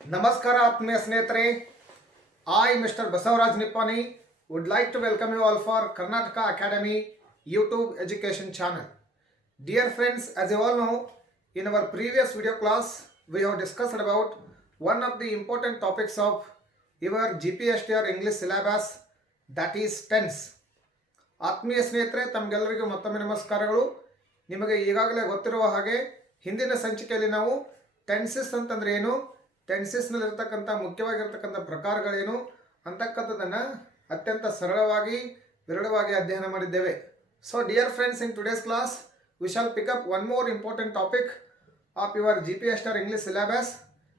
ನಮಸ್ಕಾರ ಆತ್ಮೀಯ ಸ್ನೇಹಿತರೆ. I, Mr. Basavaraj Nippani, would like to welcome you all for Karnataka Academy YouTube education channel. Dear friends, as you all know, in our previous video class, we have discussed about one of the important topics of your GPSTR English syllabus, that is tense. ಆತ್ಮೀಯ ಸ್ನೇಹಿತರೆ, ತಮಗೆಲ್ಲರಿಗೂ ಮತ್ತೊಮ್ಮೆ ನಮಸ್ಕಾರಗಳು. ನಿಮಗೆ ಈಗಾಗಲೇ ಗೊತ್ತಿರುವ ಹಾಗೆ ಹಿಂದಿನ ಸಂಚಿಕೆಯಲ್ಲಿ ನಾವು ಟೆನ್ಸಸ್ ಅಂತಂದ್ರೆ ಏನು, ಟೆನ್ಸಸ್ನಲ್ಲಿರ್ತಕ್ಕಂಥ ಮುಖ್ಯವಾಗಿರ್ತಕ್ಕಂಥ ಪ್ರಕಾರಗಳೇನು ಅಂತಕ್ಕಂಥದ್ದನ್ನು ಅತ್ಯಂತ ಸರಳವಾಗಿ ವಿರಳವಾಗಿ ಅಧ್ಯಯನ ಮಾಡಿದ್ದೇವೆ. So dear friends, in today's class we shall pick up one more important topic of your GPSTR English syllabus,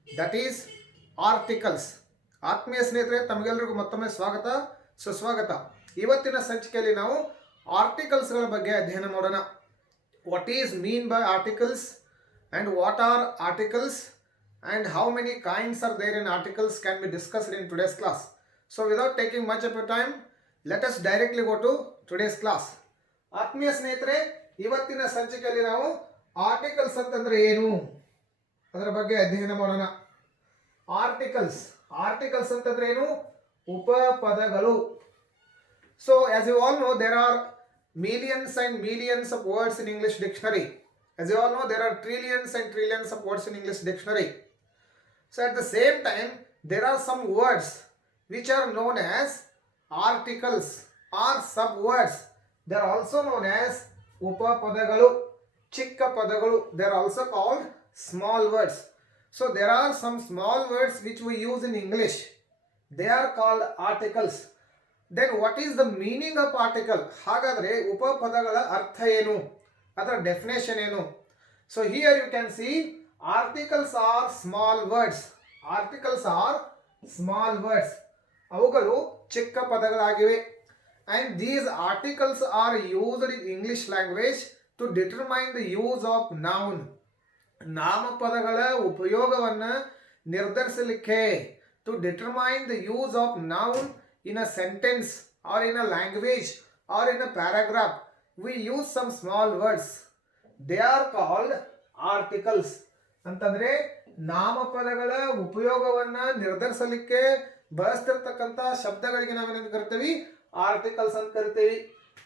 that is articles. ಆತ್ಮೀಯ ಸ್ನೇಹಿತರೆ, ತಮಗೆಲ್ಲರಿಗೂ ಮತ್ತೊಮ್ಮೆ ಸ್ವಾಗತ, ಸುಸ್ವಾಗತ. ಇವತ್ತಿನ ಸಂಚಿಕೆಯಲ್ಲಿ ನಾವು ಆರ್ಟಿಕಲ್ಸ್ಗಳ ಬಗ್ಗೆ ಅಧ್ಯಯನ ಮಾಡೋಣ. What is mean by articles and what are articles and how many kinds are there in articles can be discussed in today's class. So without taking much of your time, let us directly go to today's class. ಆತ್ಮೀಯ ಸ್ನೇಹಿತರೆ, ಇವತ್ತಿನ ಸಂಚಿಕೆಯಲ್ಲಿ ನಾವು ಆರ್ಟಿಕಲ್ಸ್ ಅಂತಂದ್ರೆ ಏನು ಅದರ ಬಗ್ಗೆ ಅಧ್ಯಯನ ಮಾಡೋಣ. ಆರ್ಟಿಕಲ್ಸ್ ಅಂತಂದ್ರೆ ಏನು? ಉಪಪದಗಳು. So as you all know, there are millions and millions of words in English dictionary. As you all know, there are trillions and trillions of words in English dictionary. So at the same time, there are some words which are known as articles or subwords. They are also known as upapadagalu, chikka padagalu. They are also called small words. So there are some small words which we use in English. They are called articles. Then what is the meaning of article? ಹಾಗಾದರೆ ಉಪಪದಗಳ ಅರ್ಥ ಏನು, ಅದರ definition ಏನು? So here you can see articles are small words. ಅವುಗಳು ಚಿಕ್ಕ ಪದಗಳಾಗಿವೆ. And these articles are used in English language to determine the use of noun. ನಾಮಪದಗಳ ಉಪಯೋಗವನ್ನು ನಿರ್ಧರಿಸಲಿಕ್ಕೆ, to determine the use of noun in a sentence or in a language or in a paragraph, we use some small words. They are called articles. ಅಂತಂದ್ರೆ ನಾಮಪದಗಳ ಉಪಯೋಗವನ್ನ ನಿರ್ಧರಿಸಲಿಕ್ಕೆ ಬಳಸ್ತಿರ್ತಕ್ಕಂಥ ಶಬ್ದಗಳಿಗೆ ನಾವೇನಂತ ಕರಿತೀವಿ? ಆರ್ಟಿಕಲ್ಸ್ ಅಂತ ಕರಿತೀವಿ.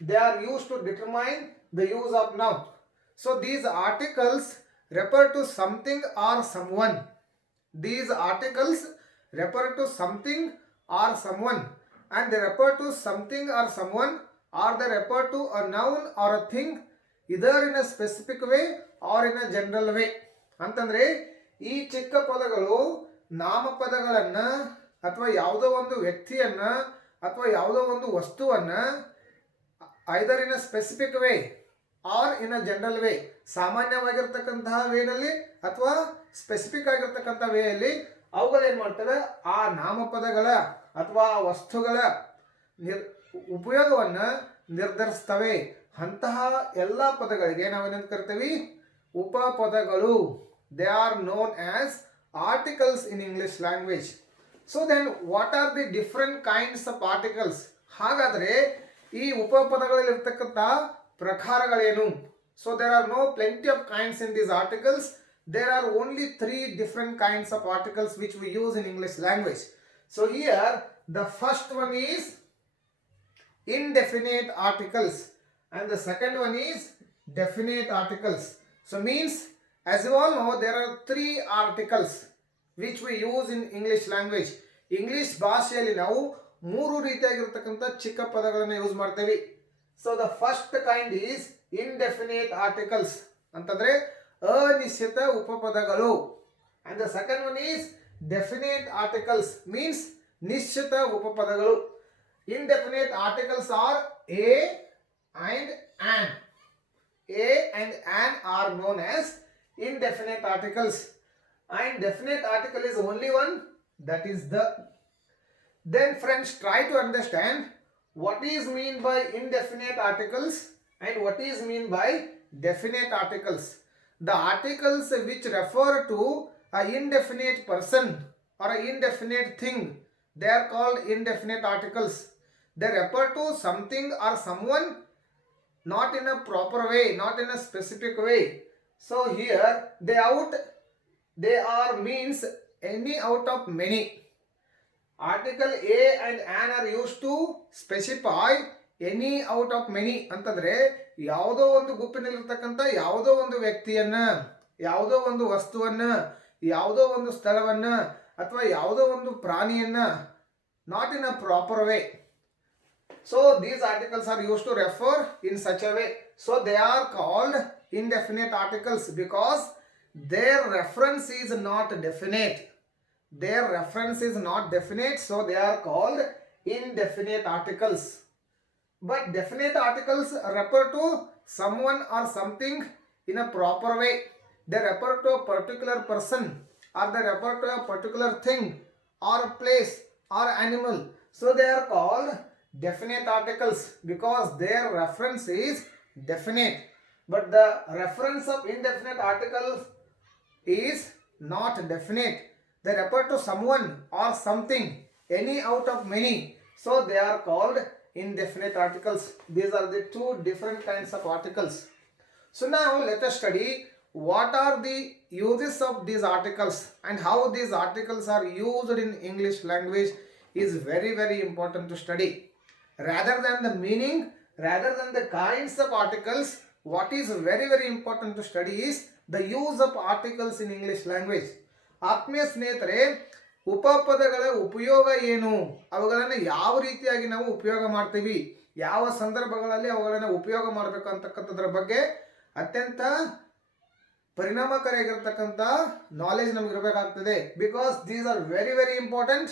They are used to determine the use of noun. So these articles refer to something or someone. These articles refer to something or someone, and they refer to something or someone, or they refer to a noun or a thing either in a specific way or in a general way. ಅಂತಂದ್ರೆ ಈ ಚಿಕ್ಕ ಪದಗಳು ನಾಮಪದಗಳನ್ನ ಅಥವಾ ಯಾವುದೋ ಒಂದು ವ್ಯಕ್ತಿಯನ್ನ ಅಥವಾ ಯಾವುದೋ ಒಂದು ವಸ್ತುವನ್ನ either in a specific way or in a general way, ಸಾಮಾನ್ಯವಾಗಿರ್ತಕ್ಕಂತಹ ವೇನಲ್ಲಿ ಅಥವಾ ಸ್ಪೆಸಿಫಿಕ್ ಆಗಿರ್ತಕ್ಕಂಥ ವೇಯಲ್ಲಿ ಅವುಗಳೇನು ಮಾಡ್ತವೆ, ಆ ನಾಮಪದಗಳ ಅಥವಾ ವಸ್ತುಗಳ ಉಪಯೋಗವನ್ನು ನಿರ್ಧರಿಸ್ತವೆ. ಅಂತಹ ಎಲ್ಲ ಪದಗಳಿಗೆ ನಾವೇನಂತ ಕರಿತೀವಿ? ಉಪಪದಗಳು. They are known as articles in English language. So then what are the different kinds of articles? ಹಾಗಾದರೆ ಈ ಉಪಪದಗಳಲ್ಲಿರ್ತಕ್ಕಂಥ ಪ್ರಕಾರಗಳೇನು? So there are no plenty of kinds in these articles. There are only 3 different kinds of articles which we use in English language. So here the first one is indefinite articles and the second one is definite articles. So means, as you all know, there are 3 articles which we use in English language. English ಭಾಷೆಯಲ್ಲಿ ನಾವು 3 ರೀತಿಯಾಗಿರತಕ್ಕಂಥ ಚಿಕ್ಕ ಪದಗಳನ್ನು ಯೂಸ್ ಮಾಡ್ತೇವೆ. So the first kind is indefinite articles ಅಂತಂದ್ರೆ ಅನಿಶ್ಚಿತ ಉಪಪದಗಳು, and the second one is definite articles means ನಿಶ್ಚಿತ ಉಪಪದಗಳು. Indefinite articles are a and an. A and an are known as indefinite articles, and definite article is only one, that is the. Then friends, try to understand what is mean by indefinite articles and what is mean by definite articles. The articles which refer to a indefinite person or a indefinite thing, they are called indefinite articles. They refer to something or someone not in a proper way, not in a specific way. So here they are means any out of many. Article A and an are used to specify any out of many ಅಂತಂದ್ರೆ ಯಾವುದೋ ಒಂದು ಗುಂಪಿನಲ್ಲಿರ್ತಕ್ಕಂಥ ಯಾವುದೋ ಒಂದು ವ್ಯಕ್ತಿಯನ್ನ, ಯಾವುದೋ ಒಂದು ವಸ್ತುವನ್ನ, ಯಾವುದೋ ಒಂದು ಸ್ಥಳವನ್ನ ಅಥವಾ ಯಾವುದೋ ಒಂದು ಪ್ರಾಣಿಯನ್ನ, not in a proper way. So these articles are used to refer in such a way. So they are called indefinite articles because their reference is not definite. Their reference is not definite, so they are called indefinite articles. But definite articles refer to someone or something in a proper way. They refer to a particular person, or they refer to a particular thing or a place or animal. So they are called definite articles because their reference is definite. But the reference of indefinite articles is not definite. They refer to someone or something, any out of many. So they are called indefinite articles. These are the two different kinds of articles. So now let us study what are the uses of these articles and how these articles are used in English language is very, very important to study. Rather than the meaning, rather than the kinds of articles, what is very, very important to study is the use of articles in English language. ಆತ್ಮೀಯ ಸ್ನೇಹಿತರೆ, ಉಪಪದಗಳ ಉಪಯೋಗ ಏನು, ಅವುಗಳನ್ನು ಯಾವ ರೀತಿಯಾಗಿ ನಾವು ಉಪಯೋಗ ಮಾಡ್ತೀವಿ, ಯಾವ ಸಂದರ್ಭಗಳಲ್ಲಿ ಅವುಗಳನ್ನು ಉಪಯೋಗ ಮಾಡಬೇಕು ಅಂತಕ್ಕಂಥದ್ರ ಬಗ್ಗೆ ಅತ್ಯಂತ ಪರಿಣಾಮಕಾರಿಯಾಗಿರ್ತಕ್ಕಂಥ ನಾಲೆಜ್ ನಮ್ಗೆ ಇರಬೇಕಾಗ್ತದೆ. Because these are very very important.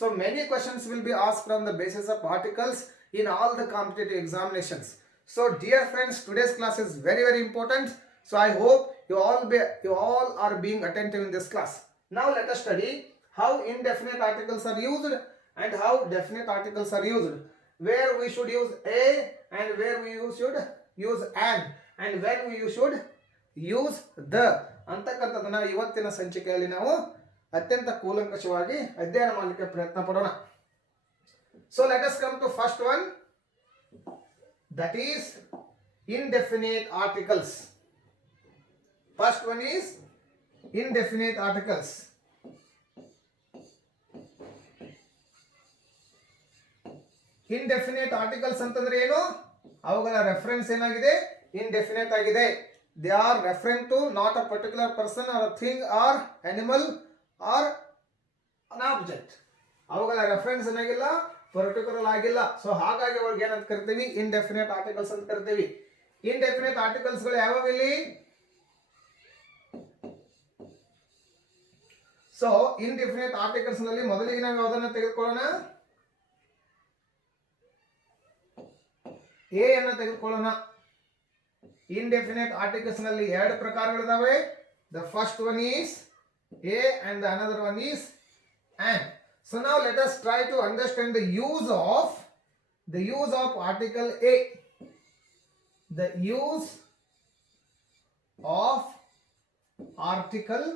So many questions will be asked from the basis of articles in all the competitive examinations. So dear friends, today's class is very, very important. So I hope you all are being attentive in this class. Now let us study how indefinite articles are used and how definite articles are used. Where we should use a and where we should use an and when we should use the ಅಂತಕ್ಕಂಥದ್ದನ್ನ ಇವತ್ತಿನ ಸಂಚಿಕೆಯಲ್ಲಿ ನಾವು ಅತ್ಯಂತ ಕೂಲಂಕಷವಾಗಿ ಅಧ್ಯಯನ ಮಾಡಲಿಕ್ಕೆ ಪ್ರಯತ್ನ ಪಡೋಣ. So let us come to first one, that is indefinite articles. First one is indefinite articles. Indefinite articles ಅಂತಂದ್ರೆ ಏನು, ಅವುಗಳ ರೆಫರೆನ್ಸ್ ಏನಾಗಿದೆ, indefinite ಆಗಿದೆ. They are referring to not a particular person or a thing or animal or an object. ಅವುಗಳ ರೆಫರೆನ್ಸ್ ಏನಾಗಿಲ್ಲ, ಪರ್ಟಿಕ್ಯುಲರ್ ಆಗಿಲ್ಲ. ಸೊ ಹಾಗಾಗಿ ಅವ್ರಿಗೆ ಏನಂತ ಕರಿತೀವಿ, indefinite articles ಅಂತ ಕರಿತೀವಿ. indefinite articles ಗಳು ಯಾವ್ಯಾವ ಇಲ್ಲಿ? ಸೊ indefinite articles ನಲ್ಲಿ ಮೊದಲಿಗೆ ನಾವು ಯಾವುದನ್ನ ತೆಗೆದುಕೊಳ್ಳೋಣ, ಎ ಅನ್ನು ತೆಗೆದುಕೊಳ್ಳೋಣ. indefinite articles ನಲ್ಲಿ ಎರಡು ಪ್ರಕಾರಗಳಿದಾವೆ. The first one is a and the another one is an. So now let us try to understand the use of article A. The use of article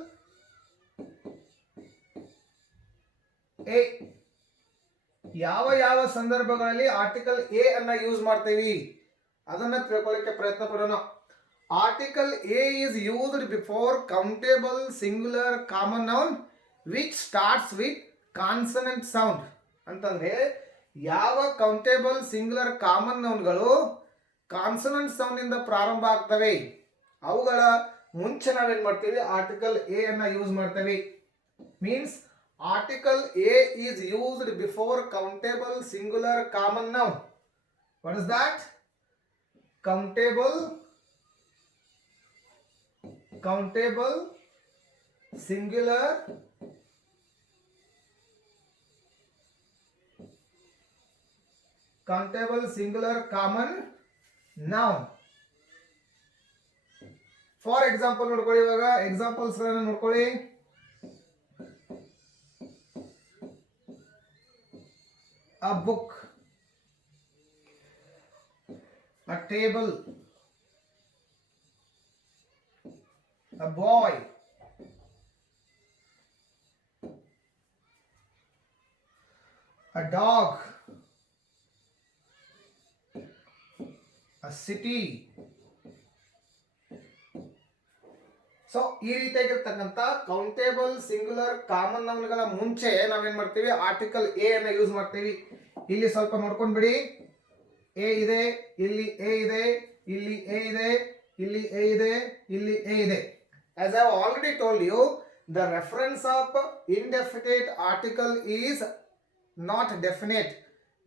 A. ಯಾವ ಯಾವ ಸಂದರ್ಭಗಳಲ್ಲಿ ಆರ್ಟಿಕಲ್ ಎ ಅನ್ನ ಯೂಸ್ ಮಾಡ್ತೀವಿ ಅದನ್ನ ತಿಳ್ಕೊಳ್ಳಿಕ್ಕೆ ಪ್ರಯತ್ನ ಪಡೋಣ. Article a is used before countable singular common noun which starts with consonant sound. ಅಂತಂದ್ರೆ ಯಾವ ಕೌಂಟೇಬಲ್ ಸಿಂಗುಲರ್ ಕಾಮನ್ ನೌನ್ಗಳು ಕಾನ್ಸನೆಂಟ್ ಸೌಂಡ್ ಇಂದ ಪ್ರಾರಂಭ ಆಗ್ತವೆ ಅವುಗಳ ಮುಂಚೆ ನಾವೇನ್ ಮಾಡ್ತೀವಿ, ಆರ್ಟಿಕಲ್ ಎ ಅನ್ನ ಯೂಸ್ ಮಾಡ್ತೇವೆ. Means article a is used before countable singular common noun. What is that? Countable singular countable singular common noun. For example ನೋಡ್ಕೊಳ್ಳಿ, ಇವಾಗ ಎಕ್ಸಾಂಪಲ್ಸ್ ಗಳನ್ನ ನೋಡ್ಕೊಳ್ಳಿ. a book, a table, a boy, a dog, a city. So ಈ ರೀತಿಯಾಗಿರ್ತಕ್ಕಂಥ countable singular common ನೌನ್ಗಳ ಮುಂಚೆ ನಾವೇನ್ ಮಾಡ್ತೀವಿ ಆರ್ಟಿಕಲ್ ಎ ಅನ್ನ ಯೂಸ್ ಮಾಡ್ತೀವಿ. ಇಲ್ಲಿ ಸ್ವಲ್ಪ ನೋಡ್ಕೊಂಡ್ಬಿಡಿ, ಎ ಇದೆ, ಇಲ್ಲಿ ಎ ಇದೆ, ಇಲ್ಲಿ ಎ ಇದೆ, ಇಲ್ಲಿ ಎ ಇದೆ, ಇಲ್ಲಿ ಎ ಇದೆ. As I have already told you, the reference of indefinite article is not definite.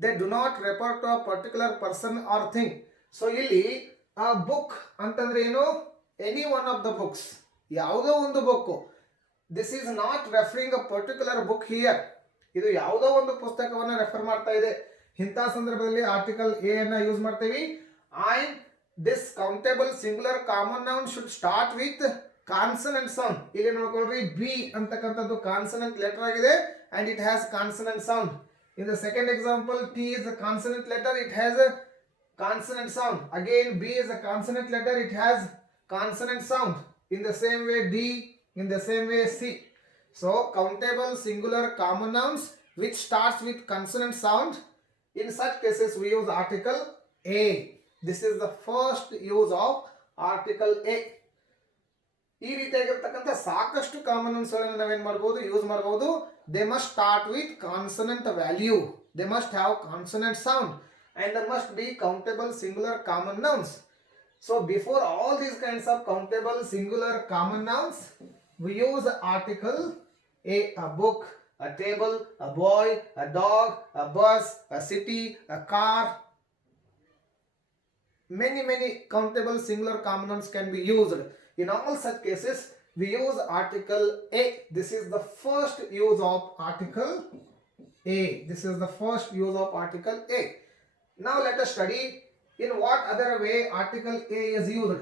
They do not refer to a particular person or thing. So ಇಲ್ಲಿ a book ಅಂತಂದ್ರೆ ಏನು, any one of the books, ಯಾವುದೋ ಒಂದು book. This is not referring a particular book here. ಇದು ಯಾವುದೋ ಒಂದು ಪುಸ್ತಕವನ್ನು ರೆಫರ್ ಮಾಡ್ತಾ ಇದೆ. ಇಂಥ ಸಂದರ್ಭದಲ್ಲಿ ಆರ್ಟಿಕಲ್ ಎ ಅನ್ನ ಯೂಸ್ ಮಾಡ್ತೀವಿ. And this countable singular common noun should start with consonant sound. ಇಲ್ಲಿ ನೋಡ್ಕೊಳ್ರಿ, ಬಿ ಅಂತಕ್ಕಂಥದ್ದು ಕಾನ್ಸನೆಂಟ್ ಲೆಟರ್ ಆಗಿದೆ and it has consonant sound. In the second example, T is a consonant letter, it has a consonant sound. Again, B is a consonant letter, it has consonant sound. In the same way D, in the same way C. So countable singular common nouns which starts with consonant sound, in such cases we use article A. This is the first use of article A. ಈ ರೀತಿಯಾಗಿರ್ತಕ್ಕಂಥ ಸಾಕಷ್ಟು common nouns ಗಳನ್ನು ನಾವೇನ್ ಮಾಡಬಹುದು, ಯೂಸ್ ಮಾಡಬಹುದು. They must start with consonant value, they must have consonant sound, and there must be countable singular common nouns. So before all these kinds of countable singular common nouns, we use article a book, a table, a boy, a dog, a bus, a city, a car. Many countable singular common nouns can be used. In all such cases, we use article a. This is the first use of article a. This is the first use of article a. Now let us study in what other way article A is used.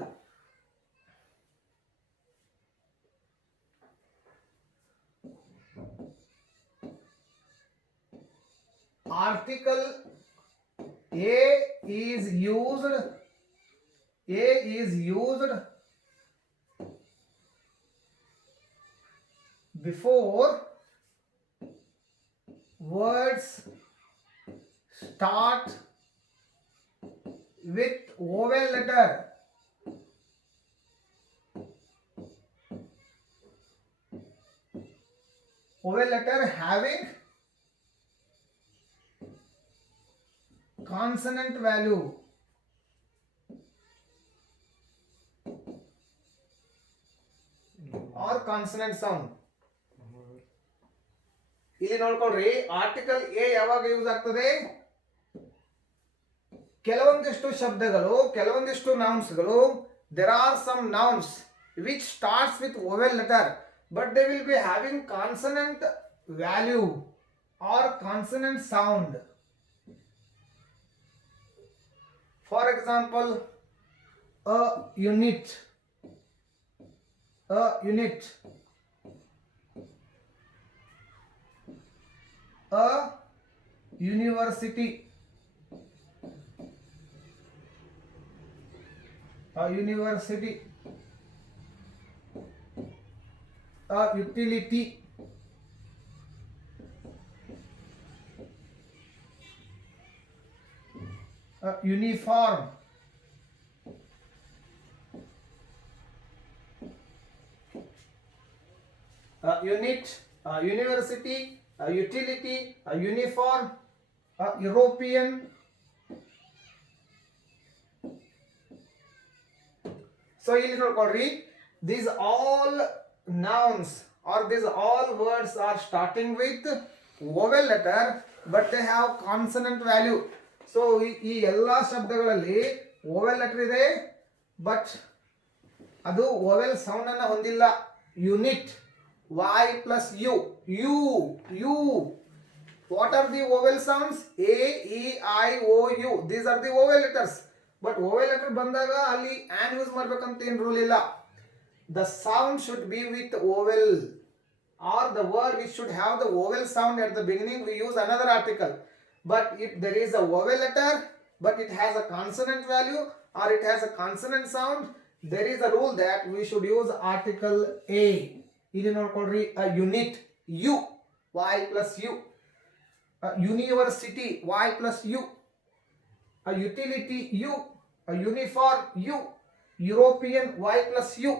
Article A is used before words start with vowel letter. Vowel letter having consonant value. Or consonant sound. ಇಲ್ಲಿ ನೋಡ್ಕೊಳ್ರಿ, article A ಯಾವಾಗ ಯೂಸ್ ಆಗ್ತದೆ, ಕೆಲವೊಂದಿಷ್ಟು ಶಬ್ದಗಳು, ಕೆಲವೊಂದಿಷ್ಟು ನೌನ್ಸ್ಗಳು, there are some nouns which starts with vowel letter but they will be having consonant value or consonant sound. For example, a unit, a university, a utility, a uniform, a unit, a university, a utility, a uniform, a European. So ಇಲ್ಲಿ ನೋಡ್ಕೊಳ್ರಿ, these all nouns or these all words are starting with vowel letter but they have consonant value. So ಈ ಎಲ್ಲ ಶಬ್ದಗಳಲ್ಲಿ vowel letter ಇದೆ ಬಟ್ ಅದು vowel sound ಅನ್ನು ಹೊಂದಿಲ್ಲ. Unit, y plus u, u. What are the vowel sounds? A, E, I, O, U. These are the vowel letters. But vowel letter ಬಂದಾಗ ಅಲ್ಲಿ and use ಮಾಡ್ಬೇಕಂತ ಏನು ರೂಲ್ ಇಲ್ಲ. The sound should be with vowel, or the word which should have the vowel sound at the beginning, we use another article. But if there is a vowel letter but it has a consonant value or it has a consonant sound, there is a rule that we should use article A. ಇಲ್ಲಿ ನೋಡ್ಕೊಳ್ರಿ, a unit, U, y plus U, a university, y plus U, a utility, U, a uniform, U, European, y plus U.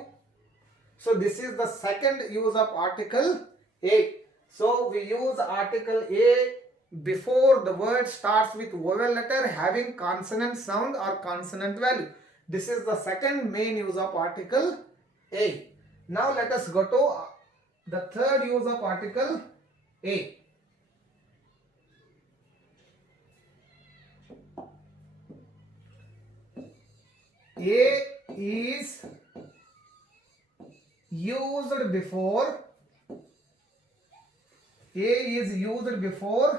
So this is the second use of article A. So we use article A before the word starts with vowel letter having consonant sound or consonant value. This is the second main use of article A. Now let us go to the third use of article A. A is used before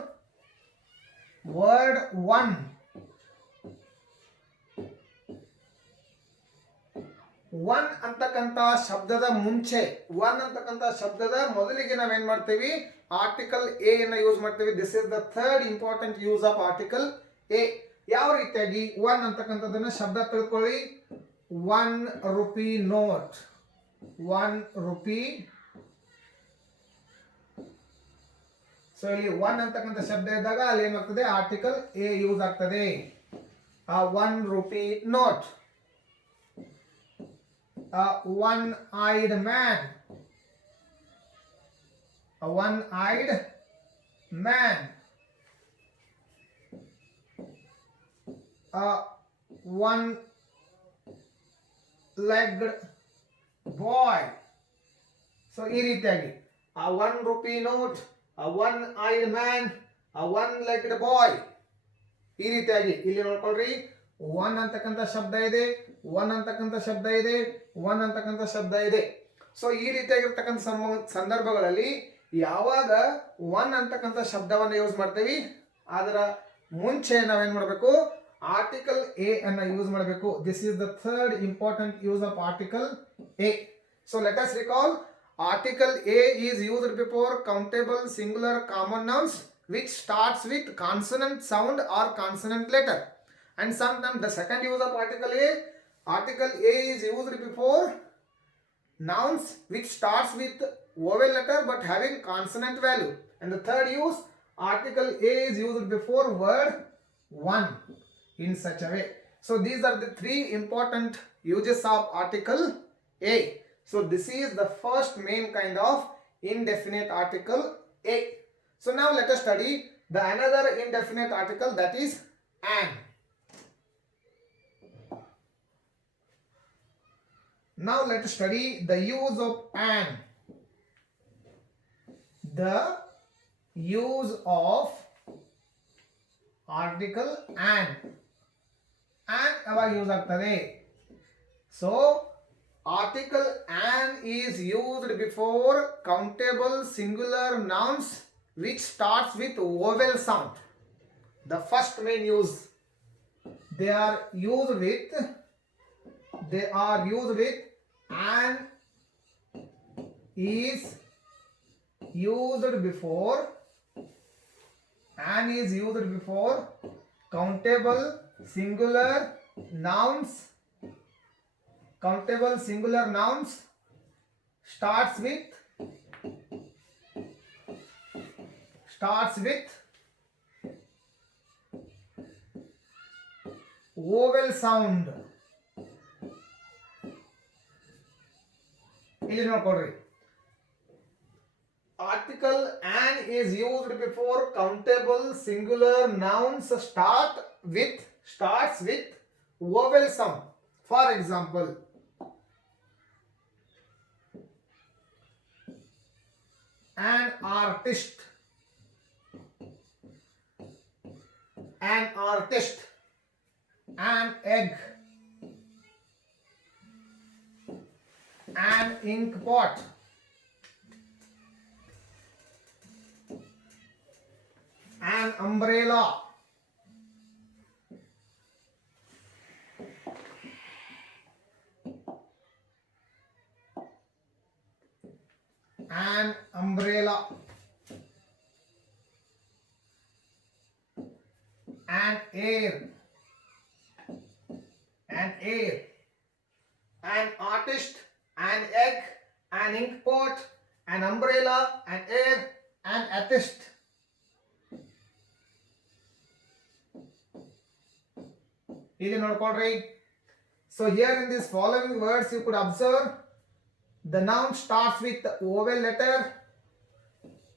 word one. One ಅಂತಕ್ಕಂಥ ಶಬ್ದದ ಮುಂಚೆ, ಒನ್ ಅಂತಕ್ಕಂಥ ಶಬ್ದದ ಮೊದಲಿಗೆ ನಾವೇನ್ ಮಾಡ್ತೀವಿ, article a ಅನ್ನ ಯೂಸ್ ಮಾಡ್ತೀವಿ. This is the third important use of article A. ಯಾವ ರೀತಿಯಾಗಿ ಒನ್ ಅಂತಕ್ಕಂಥದ್ದನ್ನ ಶಬ್ದ ತಿಳ್ಕೊಳ್ಳಿ. 1 ರೂಪಿ ನೋಟ್, 1 ರೂಪಿ. ಸೊ ಇಲ್ಲಿ ಒನ್ ಅಂತಕ್ಕಂಥ ಶಬ್ದ ಇದ್ದಾಗ ಅಲ್ಲಿ ಏನಾಗ್ತದೆ, ಆರ್ಟಿಕಲ್ ಎ ಯೂಸ್ ಆಗ್ತದೆ. 1 rupee note. A one-eyed man, a one-eyed man, a one-legged boy. So ಈ ರೀತಿಯಾಗಿ a 1 rupee note, a one-eyed man, a one-legged boy. ಈ ರೀತಿಯಾಗಿ ಇಲ್ಲಿ ನೋಡ್ಕೊಳ್ರಿ, ಒನ್ ಅಂತಕ್ಕಂಥ ಶಬ್ದ ಇದೆ, ಒನ್ ಅಂತಕ್ಕಂಥ ಶಬ್ದ ಇದೆ, ಒನ್ ಅಂತಕ್ಕಂಥ ಶಬ್ದ ಇದೆ. ಸೊ ಈ ರೀತಿಯಾಗಿರ್ತಕ್ಕಂಥ ಸಂದರ್ಭಗಳಲ್ಲಿ ಯಾವಾಗ ಒನ್ ಅಂತಕ್ಕಂಥ ಶಬ್ದವನ್ನು ಯೂಸ್ ಮಾಡ್ತೀವಿ, ಅದರ ಮುಂಚೆ ನಾವೇನ್ ಮಾಡಬೇಕು, ಆರ್ಟಿಕಲ್ ಎ ಅನ್ನ ಯೂಸ್ ಮಾಡಬೇಕು. This is the third important use of article A. So let us recall, article a is used before countable singular common nouns which starts with consonant sound or consonant letter. And sometimes the second use of article A is used before nouns which starts with vowel letter but having consonant value. And the third use, article A is used before word one in such a way. So these are the three important uses of article A. So this is the first main kind of indefinite article A. So now let us study the another indefinite article, that is an. Now let us study the use of an. The use of article an. An ಯಾವಾಗ ಯೂಸ್ ಆಗ್ತದೆ? So article an is used before countable singular nouns which starts with vowel sound. The first main use, they are used with an is used before countable singular nouns starts with vowel sound. ಇಲ್ಲಿ ನೋಡ್ಕೊಳ್ರಿ, article an is used before countable singular nouns starts with vowel sound. For example, an artist, an egg, an ink pot, an umbrella, an umbrella, an air, an artist, an egg, an ink pot, an umbrella, an air, an atheist. ಇಲ್ಲಿ ನೋಡ್ಕೊಳ್ರಿ. So here in these following words you could observe The noun starts with vowel letter,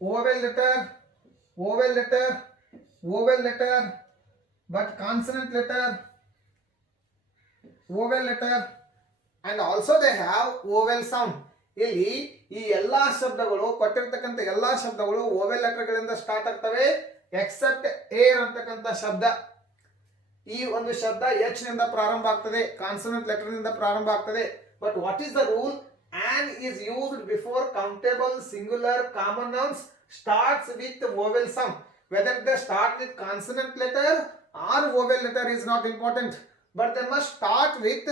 vowel letter, vowel letter, vowel letter, but consonant letter, vowel letter, and also they have vowel sound. ಇಲ್ಲಿ ಈ ಎಲ್ಲಾ ಶಬ್ದಗಳು ಕೊಟ್ಟಿರ್ತಕ್ಕಂಥ ಎಲ್ಲಾ ಶಬ್ದಗಳು ವೋವೆಲ್ ಲೆಟರ್ಗಳಿಂದ ಸ್ಟಾರ್ಟ್ ಆಗ್ತವೆ ಎಕ್ಸೆಪ್ಟ್ ಏರ್ ಅಂತಕ್ಕಂಥ ಶಬ್ದ. ಈ ಒಂದು ಶಬ್ದ ಎಚ್ ನಿಂದ ಪ್ರಾರಂಭ ಆಗ್ತದೆ, ಕಾನ್ಸನೆಂಟ್ ಲೆಟರ್ ನಿಂದ ಪ್ರಾರಂಭ ಆಗ್ತದೆ. But what is the rule? On is used before countable singular common nouns starts with vowel sound. Whether they start with consonant letter or vowel letter is not important, but they must start with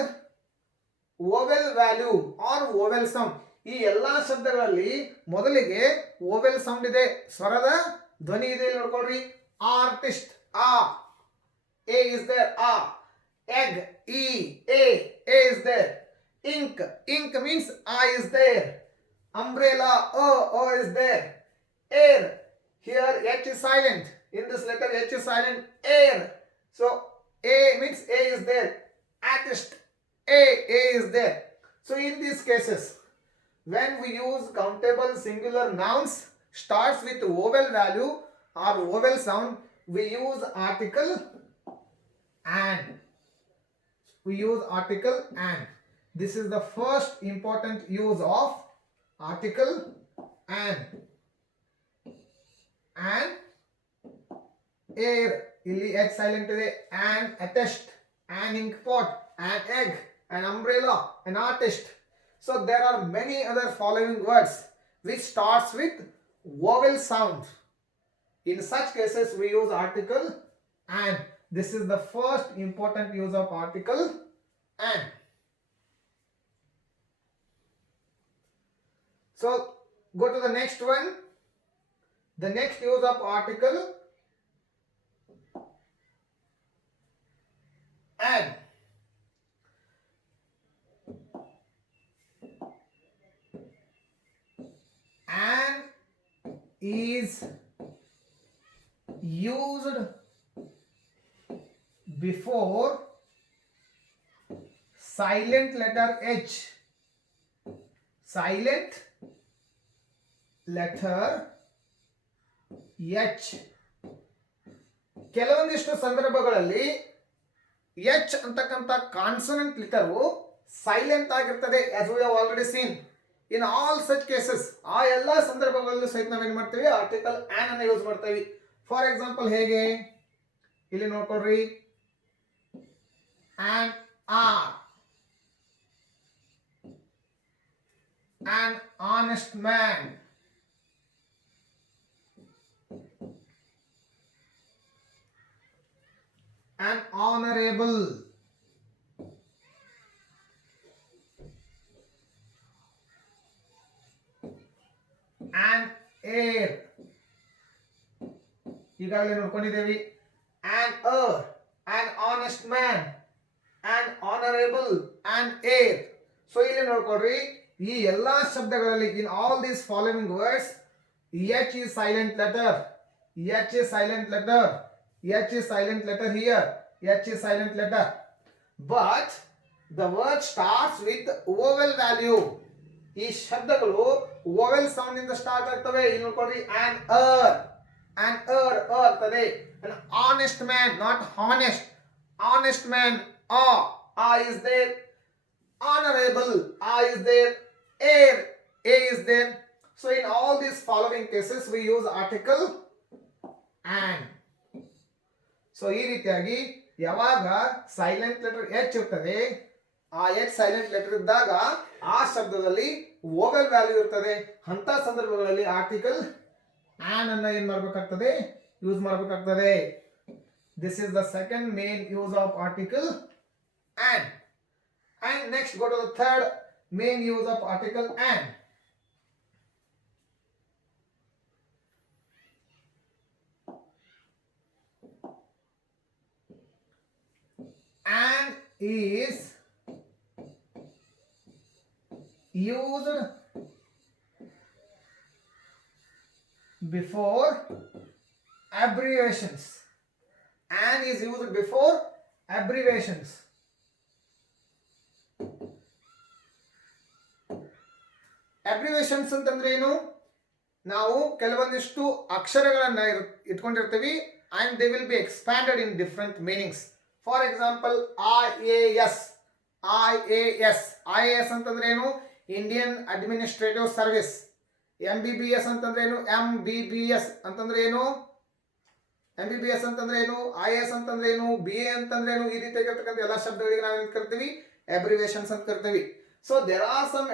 vowel value or vowel sound. ಈ ಎಲ್ಲಾ ಶಬ್ದಗಳಲ್ಲಿ ಮೊದಲಿಗೆ vowel sound ಇದೆ, ಸ್ವರದ ಧ್ವನಿ ಇದೆ. ನೋಡ್ಕೊಳ್ರಿ, ಆರ್ಟಿಸ್ಟ್ ಆ, a is there, a, egg, e, a is there. Ink, ink means I is there. Umbrella, o is there. Air, here h is silent. In this letter h is silent. Air, so a means a is there. Artist, a is there. So in these cases, when we use countable singular nouns starts with vowel value or vowel sound, we use article and. We use article and. This is the first important use of article and. And air, illi h silent ide. And attest, an ink pot, an egg, an umbrella, an artist. So there are many other following words which starts with vowel sound. In such cases we use article and. This is the first important use of article and. So go to the next one. The next use of article and. And is used before silent letter H. Silent letter H. ಕೆಲವೊಂದಿಷ್ಟು ಸಂದರ್ಭಗಳಲ್ಲಿ ಎಚ್ ಅಂತಕ್ಕಂಥ consonant letter silent ಆಗಿರ್ತದೆ, as we have already seen. In all such cases, ಆ ಎಲ್ಲ ಸಂದರ್ಭಗಳಲ್ಲೂ ಸಹಿತ ನಾವೇನು ಮಾಡ್ತೀವಿ, ಆರ್ಟಿಕಲ್ ಆನ್ ಅನ್ನು ಯೂಸ್ ಮಾಡ್ತೀವಿ. ಫಾರ್ ಎಕ್ಸಾಂಪಲ್ ಹೇಗೆ ಇಲ್ಲಿ ನೋಡ್ಕೊಳ್ರಿ, an are, an honest man, an honorable, an heir, ಈಗಾಗಲೇ ನೋಡ್ಕೊಂಡಿದ್ದೇವೆ. an heir, an honest man, an honorable, an heir. So ಇಲ್ಲಿ ನೋಡ್ಕೊಳ್ರಿ, ಈ ಎಲ್ಲಾ ಶಬ್ದಗಳಲ್ಲಿ in all these following words h is silent letter, h is silent letter, h is silent letter here, h is silent letter, but the word starts with vowel value. ಈ ಶಬ್ದಗಳು vowel sound ಇಂದ ಸ್ಟಾರ್ಟ್ ಆಗ್ತವೆ. ಇಲ್ಲಿ ನೋಡ್ಕೊಳ್ರಿ, an heir, an heir ಆಗ್ತದೆ. an honest man, not honest, honest man, a is there. Honorable, a is there. Heir, a is there. So in all these following cases we use article and. So ಈ ರೀತಿಯಾಗಿ ಯಾವಾಗ silent letter H ಇರ್ತದೆ, ಆ H silent letter ಇದ್ದಾಗ ಆ ಶಬ್ದದಲ್ಲಿ ವೋವೆಲ್ ವ್ಯಾಲ್ಯೂ ಇರ್ತದೆ. ಅಂತ ಸಂದರ್ಭಗಳಲ್ಲಿ ಆರ್ಟಿಕಲ್ ಆನ್ ಅನ್ನ ಏನ್ ಮಾಡಬೇಕಾಗ್ತದೆ, ಯೂಸ್ ಮಾಡಬೇಕಾಗ್ತದೆ. This is the second main use of article on. And next go to the third main use of article and. And is used before abbreviations. And is used before abbreviations. Abbreviations ಅಂತಂದ್ರೆ ಏನು? ನಾವು ಕೆಲವೊಂದಿಷ್ಟು ಅಕ್ಷರಗಳನ್ನ ಇಟ್ಕೊಂಡಿರ್ತೀವಿ and they will be expanded in different meanings. For example, IAS. IAS ಅಂತಂದ್ರೆ ಏನು? Indian administrative service. MBBS ಅಂತಂದ್ರೆ ಏನು? MBBS ಅಂತಂದ್ರೆ ಏನು? MBBS ಅಂತಂದ್ರೆ ಏನು? IAS ಅಂತಂದ್ರೆ ಏನು? BA ಅಂತಂದ್ರೆ ಏನು? ಈ ರೀತಿಯಾಗಿರ್ತಕ್ಕಂಥ ಎಲ್ಲ ಶಬ್ದಗಳಿಗೆ ನಾವು ಏನು ಕರಿತೀವಿ? ಅಬ್ರಿವೇಷನ್ಸ್ ಅಂತ ಕರಿತೀವಿ. So there are some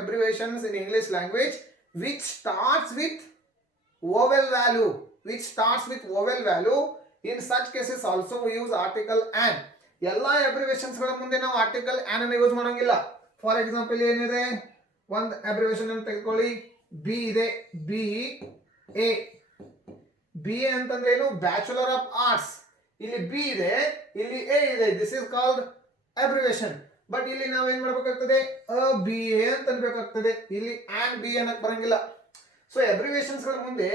abbreviations in English language which starts with vowel value. In such cases also we use article an. ಎಲ್ಲ ಅಬ್ರಿವೇಷನ್ಸ್ ಗಳ ಮುಂದೆ ನಾವು ಆರ್ಟಿಕಲ್ ಆನ್ ಅನ್ನು ಯೂಸ್ ಮಾಡಂಗಿಲ್ಲ. ಫಾರ್ ಎಕ್ಸಾಂಪಲ್ ಏನಿದೆ, ಒಂದು ಅಬ್ರಿವೇಷನ್ ಅನ್ನು ತೆಗೆದುಕೊಳ್ಳಿ. ಬಿ ಇದೆ, BA. BA ಅಂತಂದ್ರೆ ಏನು? Bachelor of arts. ಇಲ್ಲಿ ಬಿ ಇದೆ, ಇಲ್ಲಿ ಎ ಇದೆ. This is called abbreviation. But ಇಲ್ಲಿ ನಾವು ಏನ್ ಮಾಡ್ಬೇಕಾಗ್ತದೆ? BA ಅಂತ ಅನ್ಬೇಕಾಗ್ತದೆ. ಇಲ್ಲಿ ಆನ್ ಬಿ ಅನ್ನಕ್ ಬರಂಗಿಲ್ಲ. ಸೊ ಅಬ್ರಿವೇಷನ್ಸ್ ಗಳ ಮುಂದೆ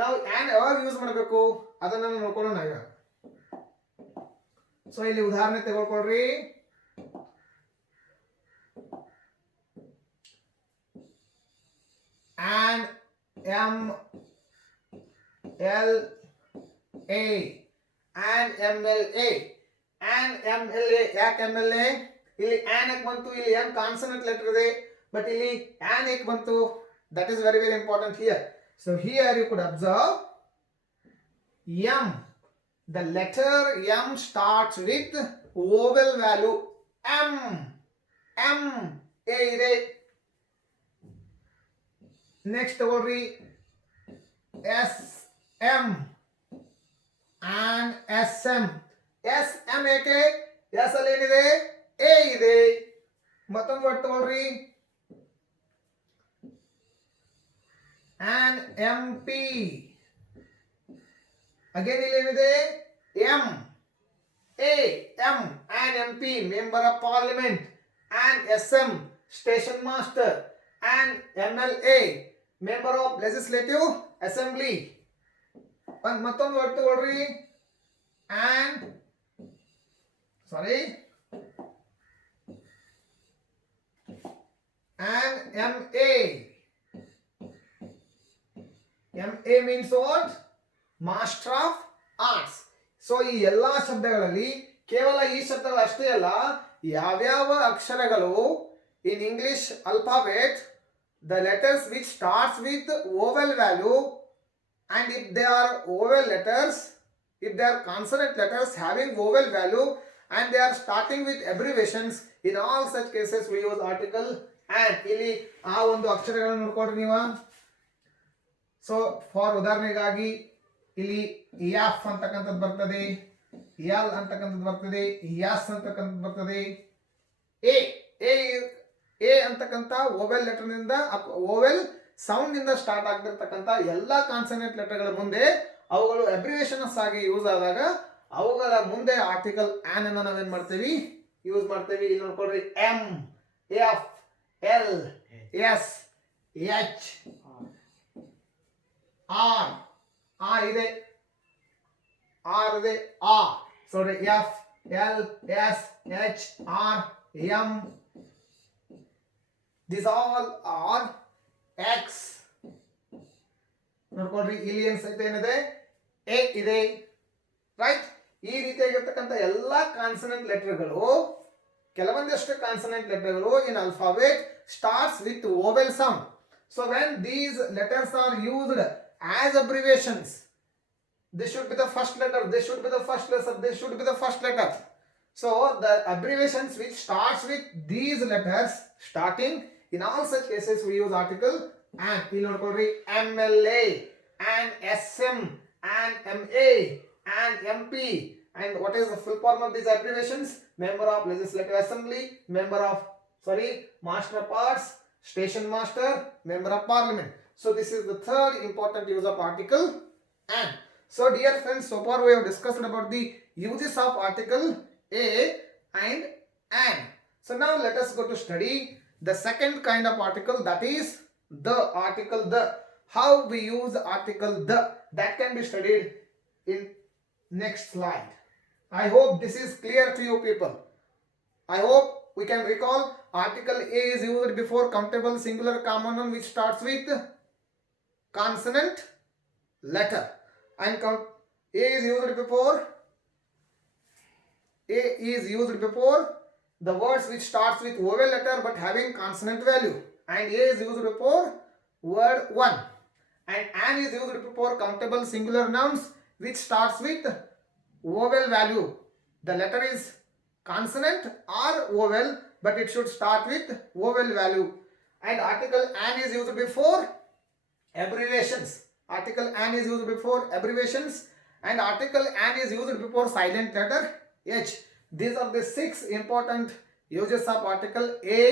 ನಾವು ಆನ್ ಯಾವಾಗ ಯೂಸ್ ಮಾಡಬೇಕು ಅದನ್ನ ನೋಡ್ಕೊಳ್ಳೋಣ ಈಗ. ಸೊ ಇಲ್ಲಿ ಉದಾಹರಣೆ ತಗೊಳ್ಕೊಳ್ರಿ. An MLA. An MLA. An MLA. ಯಾಕೆ MLA? ಇಲ್ಲಿ ಆನ್ ಯಾಕೆ ಬಂತು? ಇಲ್ಲಿ ಎಂ ಕಾನ್ಸನೆಂಟ್ ಲೆಟರ್ ಇದೆ, ಬಟ್ ಇಲ್ಲಿ ಆನ್ ಯಾಕೆ ಬಂತು? That is very important here. So here you could observe M. The letter M starts with vowel value M. A ಇದೆ. Next ತಗೊಳ್ರಿ SM and SM. SM ಏಕೆ? S ಅಲ್ಲಿ ಏನಿದೆ? A ಇದೆ. ಮತ್ತೊಂದು ವರ್ಡ್ ತಗೊಳ್ರಿ and MP. Again ಇಲ್ಲಿ ಏನಿದೆ? M. and MP, member of parliament. and SM, station master. and MLA, member of legislative assembly. ಮತ್ತೊಂದು ವರ್ಡ್ ತಗೊಳ್ರಿ and MA. MA means what? Master of Arts. So ಈ ಎಲ್ಲಾ ಶಬ್ದಗಳಲ್ಲಿ ಕೇವಲ ಈ ಶಬ್ದಗಳು ಅಷ್ಟೇ ಅಲ್ಲ, ಯಾವ್ಯಾವ ಅಕ್ಷರಗಳು in English alphabet the letters which starts with vowel value, and if they are vowel letters, if they are consonant letters having vowel value and they are starting with abbreviations, in all such cases we use article and. ಇಲ್ಲಿ ಆ ಒಂದು ಅಕ್ಷರಗಳನ್ನು ನೋಡ್ಕೊಡ್ರಿ ನೀವು. So for ಉದಾಹರಣೆಗಾಗಿ ಇಲ್ಲಿ ಎಫ್ ಅಂತಕ್ಕಂಥದ್ದು ಬರ್ತದೆ, ಎಲ್ ಅಂತಕ್ಕಂಥದ್ದು ಬರ್ತದೆ, ಎಸ್ ಅಂತಕ್ಕಂಥದ್ದು ಬರ್ತದೆ. ಎ ಅಂತಕ್ಕಂಥ ಓವೆಲ್ ಲೆಟರ್ ನಿಂದ ಓವೆಲ್ ಸೌಂಡ್ ನಿಂದ ಸ್ಟಾರ್ಟ್ ಆಗ್ತಿರ್ತಕ್ಕಂಥ ಎಲ್ಲಾ ಕಾನ್ಸನೆಂಟ್ ಲೆಟರ್ಗಳ ಮುಂದೆ ಅವುಗಳು ಅಬ್ರಿವೇಷನ್ಸ್ ಆಗಿ ಯೂಸ್ ಆದಾಗ ಅವುಗಳ ಮುಂದೆ ಆರ್ಟಿಕಲ್ ಆನ್ ಅನ್ನು ನಾವೇನ್ ಮಾಡ್ತೀವಿ? ಯೂಸ್ ಮಾಡ್ತೀವಿ. ಇಲ್ಲಿ ನೋಡ್ಕೊಡ್ರಿ M, F, L, S, H, R ಇದೆ, so F, L, S, H, R, M. These all are X. ನೋಡ್ಕೊಡ್ರಿ ಇಲ್ಲಿ ಏನ್ ಸಹಿತ ಏನಿದೆ? ಎ ಇದೆ, ರೈಟ್? ಈ ರೀತಿಯಾಗಿರ್ತಕ್ಕಂಥ ಎಲ್ಲಾ ಕಾನ್ಸನೆಂಟ್ ಲೆಟರ್ಗಳು, ಕೆಲವೊಂದಷ್ಟು ಕಾನ್ಸನೆಂಟ್ ಲೆಟರ್ಗಳು in alphabet starts with vowel sound. So when these letters are used as abbreviations, this should be the first letter, this should be the first letter, this should be the first letter. So the abbreviations which starts with these letters starting, in all such cases we use article and. ಇಲ್ಲಿ ನೋಡ್ಕೊಳ್ರಿ MLA and SM and MA and MP. and what is the full form of these abbreviations? Member of legislative assembly, member of master of arts, station master, member of parliament. So this is the third important use of article and. So dear friends, so far we have discussed about the uses of article a and an. So now let us go to study the second kind of article, that is the article the. How we use the article the, that can be studied in next slide. I hope this is clear to you people. I hope we can recall article A is used before countable singular common noun which starts with consonant letter, and A is used before the words which starts with vowel letter but having consonant value, and A is used before word one, and an is used before countable singular nouns which starts with vowel value. The letter is consonant or vowel, but it should start with vowel value. And article an is used before abbreviations. Article an is used before abbreviations, and article an is used before silent letter H. These are the 6 important uses of article a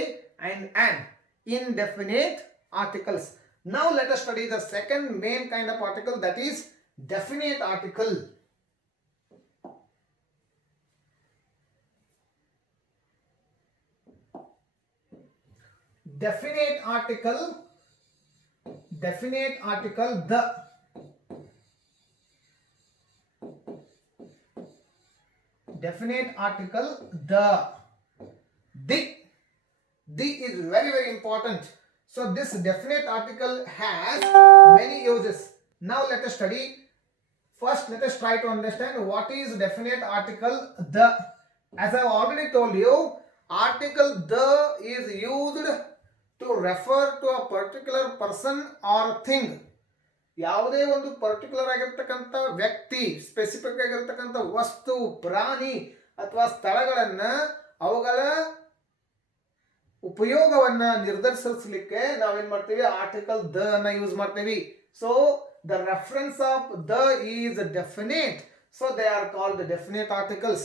and an, indefinite articles. Now let us study the second main kind of article, that is definite article. Definite article the. Definite article the. The is very, very important. So this definite article has many uses. Now let us study. First, let us try to understand what is definite article the. As I have already told you, article the is used to refer to a particular person or thing. ಯಾವುದೇ ಒಂದು ಪರ್ಟಿಕ್ಯುಲರ್ ಆಗಿರ್ತಕ್ಕಂಥ ವ್ಯಕ್ತಿ, ಸ್ಪೆಸಿಫಿಕ್ ಆಗಿರ್ತಕ್ಕಂಥ ವಸ್ತು, ಪ್ರಾಣಿ ಅಥವಾ ಸ್ಥಳಗಳನ್ನ ಅವುಗಳ ಉಪಯೋಗವನ್ನ ನಿರ್ಧರಿಸಲಿಕ್ಕೆ ನಾವೇನ್ ಮಾಡ್ತೀವಿ, ಆರ್ಟಿಕಲ್ ದ ಅನ್ನ ಯೂಸ್ ಮಾಡ್ತೀವಿ. So the reference of the is definite, so they are called definite articles.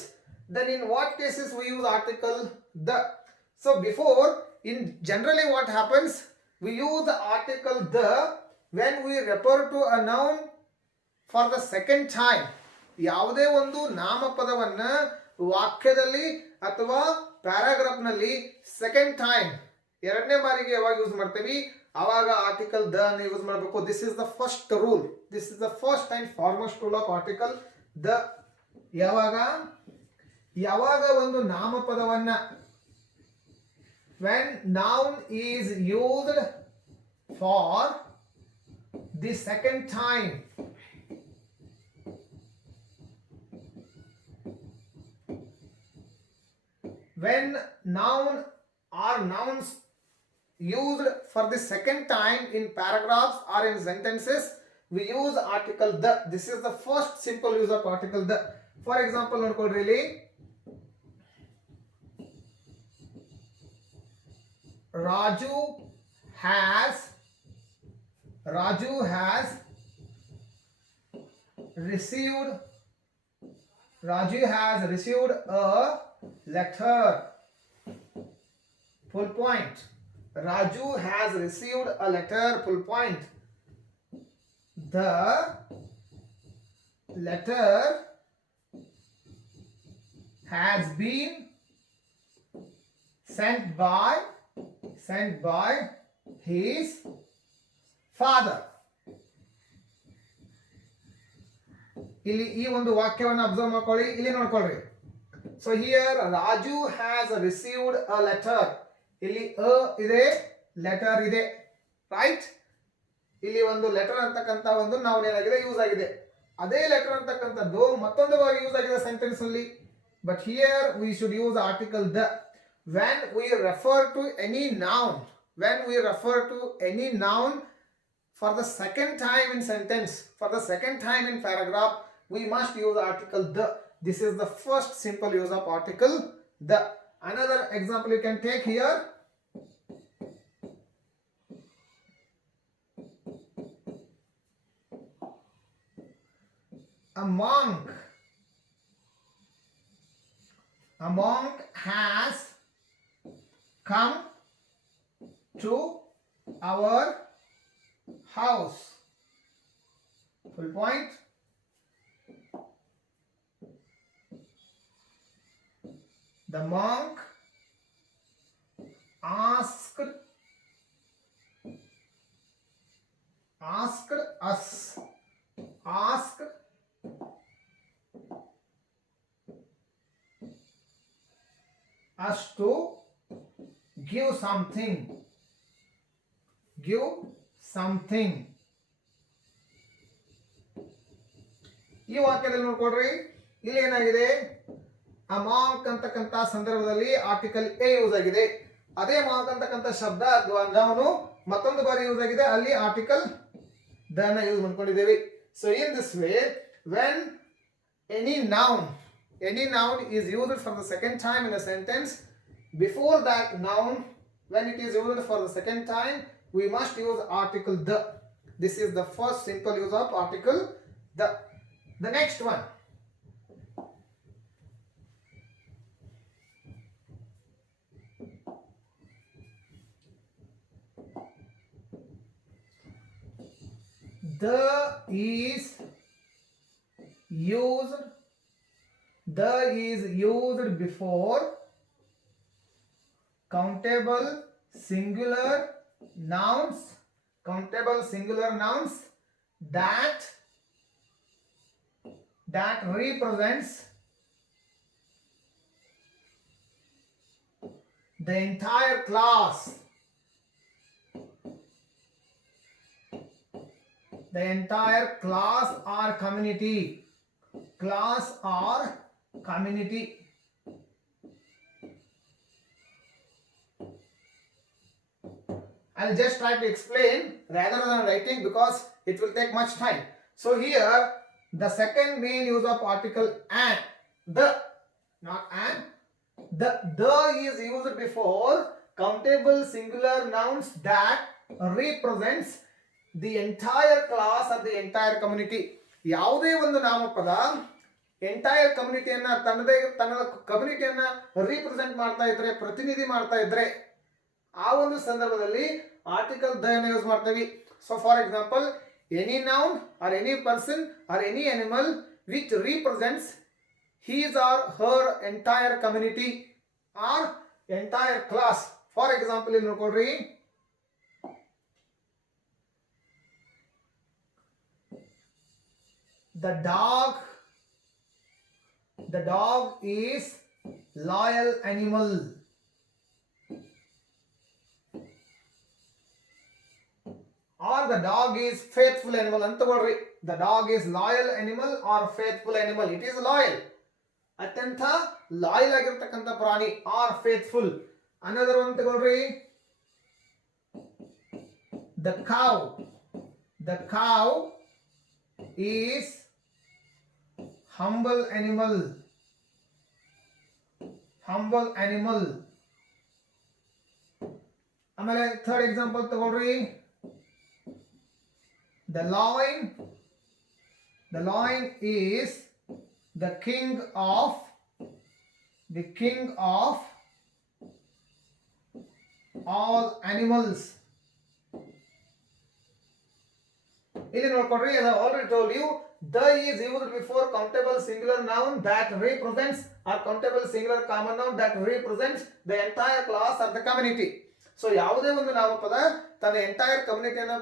Then in what cases we use article the? So before, in generally what happens, we use the article the when we refer to a noun for the second time. ಯಾವುದೇ ಒಂದು ನಾಮಪದವನ್ನ ವಾಕ್ಯದಲ್ಲಿ ಅಥವಾ ಪ್ಯಾರಾಗ್ರಾಫ್ ನಲ್ಲಿ second time, ಎರಡನೇ ಬಾರಿಗೆ ಯಾವಾಗ ಯೂಸ್ ಮಾಡ್ತೀವಿ ಆವಾಗ ಆರ್ಟಿಕಲ್ ದ ಅನ್ನು ಯೂಸ್ ಮಾಡಬೇಕು. This is the first rule. This is the first and foremost rule of article the. ಯಾವಾಗ ಒಂದು ನಾಮಪದವನ್ನ, when noun is used for the second time, when noun or nouns used for the second time in paragraphs or in sentences, we use article the. This is the first simple use of article the. For example, ನೋಡ್ಕೊಳ್ರಿ ಇಲ್ಲಿ, Raju has received a letter. Full point. Raju has received a letter. Full point. The letter has been sent by his father. ಇಲ್ಲಿ ಈ ಒಂದು ವಾಕ್ಯವನ್ನು ಅಬ್ಸರ್ವ್ ಮಾಡ್ಕೊಳ್ಳಿ, ಇಲ್ಲಿ ನೋಡ್ಕೊಳ್ಳಿ. So here Raju has received a letter. ಇಲ್ಲಿ ಅ ಇದೆ, ಲೆಟರ್ ಇದೆ, ರೈಟ್. ಇಲ್ಲಿ ಒಂದು ಲೆಟರ್ ಅಂತಕ್ಕಂಥ ಒಂದು ನೌನ್ ಏನಾಗಿದೆ, ಯೂಸ್ ಆಗಿದೆ. ಅದೇ ಲೆಟರ್ ಅಂತಕ್ಕಂಥದ್ದು ಮತ್ತೊಂದು ಬಾರಿ ಯೂಸ್ ಆಗಿದೆ ಸೆಂಟೆನ್ಸ್ ಅಲ್ಲಿ. But here we should use article the. When we refer to any noun for the second time in sentence, for the second time in paragraph, we must use article the. This is the first simple use of article the. Another example you can take here. A monk has come to our house. Full point. The monk asked us to something. Give something. ಈ ವಾಕ್ಯದಲ್ಲಿ ನೋಡ್ಕೊಡ್ರಿ, ಇಲ್ಲಿ ಏನಾಗಿದೆ, ಅಮಾಂಕ್ ಅಂತಕ್ಕಂಥ ಸಂದರ್ಭದಲ್ಲಿ article A use ಆಗಿದೆ. ಅದೇ ಮಾಂಕ್ ಅಂತಕ್ಕಂಥ ಶಬ್ದ ಅಥವಾ ನೌನು ಮತ್ತೊಂದು ಬಾರಿ ಯೂಸ್ ಆಗಿದೆ, ಅಲ್ಲಿ ಆರ್ಟಿಕಲ್ ದ ನ ಯೂಸ್ ಮಾಡ್ಕೊಂಡಿದ್ದೇವೆ. So in this way, when any noun is used for the second time in a sentence, before that noun, when it is used for the second time, we must use article the. This is the first simple use of article the. The next one, the is used before countable singular nouns that represents the entire class, or community. I'll just try to explain rather than writing because it will take much time. So here the second main use of article and, the, not and, the is used before countable singular nouns that represents the entire class or the entire community. ಯಾವುದೇ ಒಂದು ನಾಮಪದ ಎಂಟೈರ್ ಕಮ್ಯುನಿಟಿಯನ್ನ ತನ್ನ ಕಮ್ಯುನಿಟಿಯನ್ನ ರಿಪ್ರೆಸೆಂಟ್ ಮಾಡ್ತಾ ಇದ್ರೆ, ಪ್ರತಿನಿಧಿ ಮಾಡ್ತಾ ಇದ್ರೆ, ಆ ಒಂದು ಸಂದರ್ಭದಲ್ಲಿ ಆರ್ಟಿಕಲ್ ದ ನ ಯೂಸ್ ಮಾಡ್ತೀವಿ. So for example, any noun or any person or any animal which represents his or her entire community or entire class. For example, ಇಲ್ಲಿ ನೋಡ್ಕೊಳ್ರಿ, the dog is loyal animal. Or the dog is faithful animal ಅಂತ ತಗೊಳ್ರಿ. The dog is loyal animal or faithful animal. It is loyal. ಅತ್ಯಂತ ಲಾಯಲ್ ಆಗಿರ್ತಕ್ಕಂಥ ಪ್ರಾಣಿ, or faithful. Another one ತಗೊಳ್ರಿ, the cow is humble animal. ಆಮೇಲೆ third example ತಗೊಳ್ರಿ, the lion is the king of all animals. ಇಲ್ಲಿ ನೋಡ್ಕೊಡ್ರಿ, as I already told you, the is used before countable singular noun that represents, or countable singular common noun that represents the entire class or the community. So ಯಾವುದೇ ಒಂದು ನಾಮಪದ ತನ್ನ ಎಂಟೈರ್ ಕಮ್ಯುನಿಟಿಯನ್ನ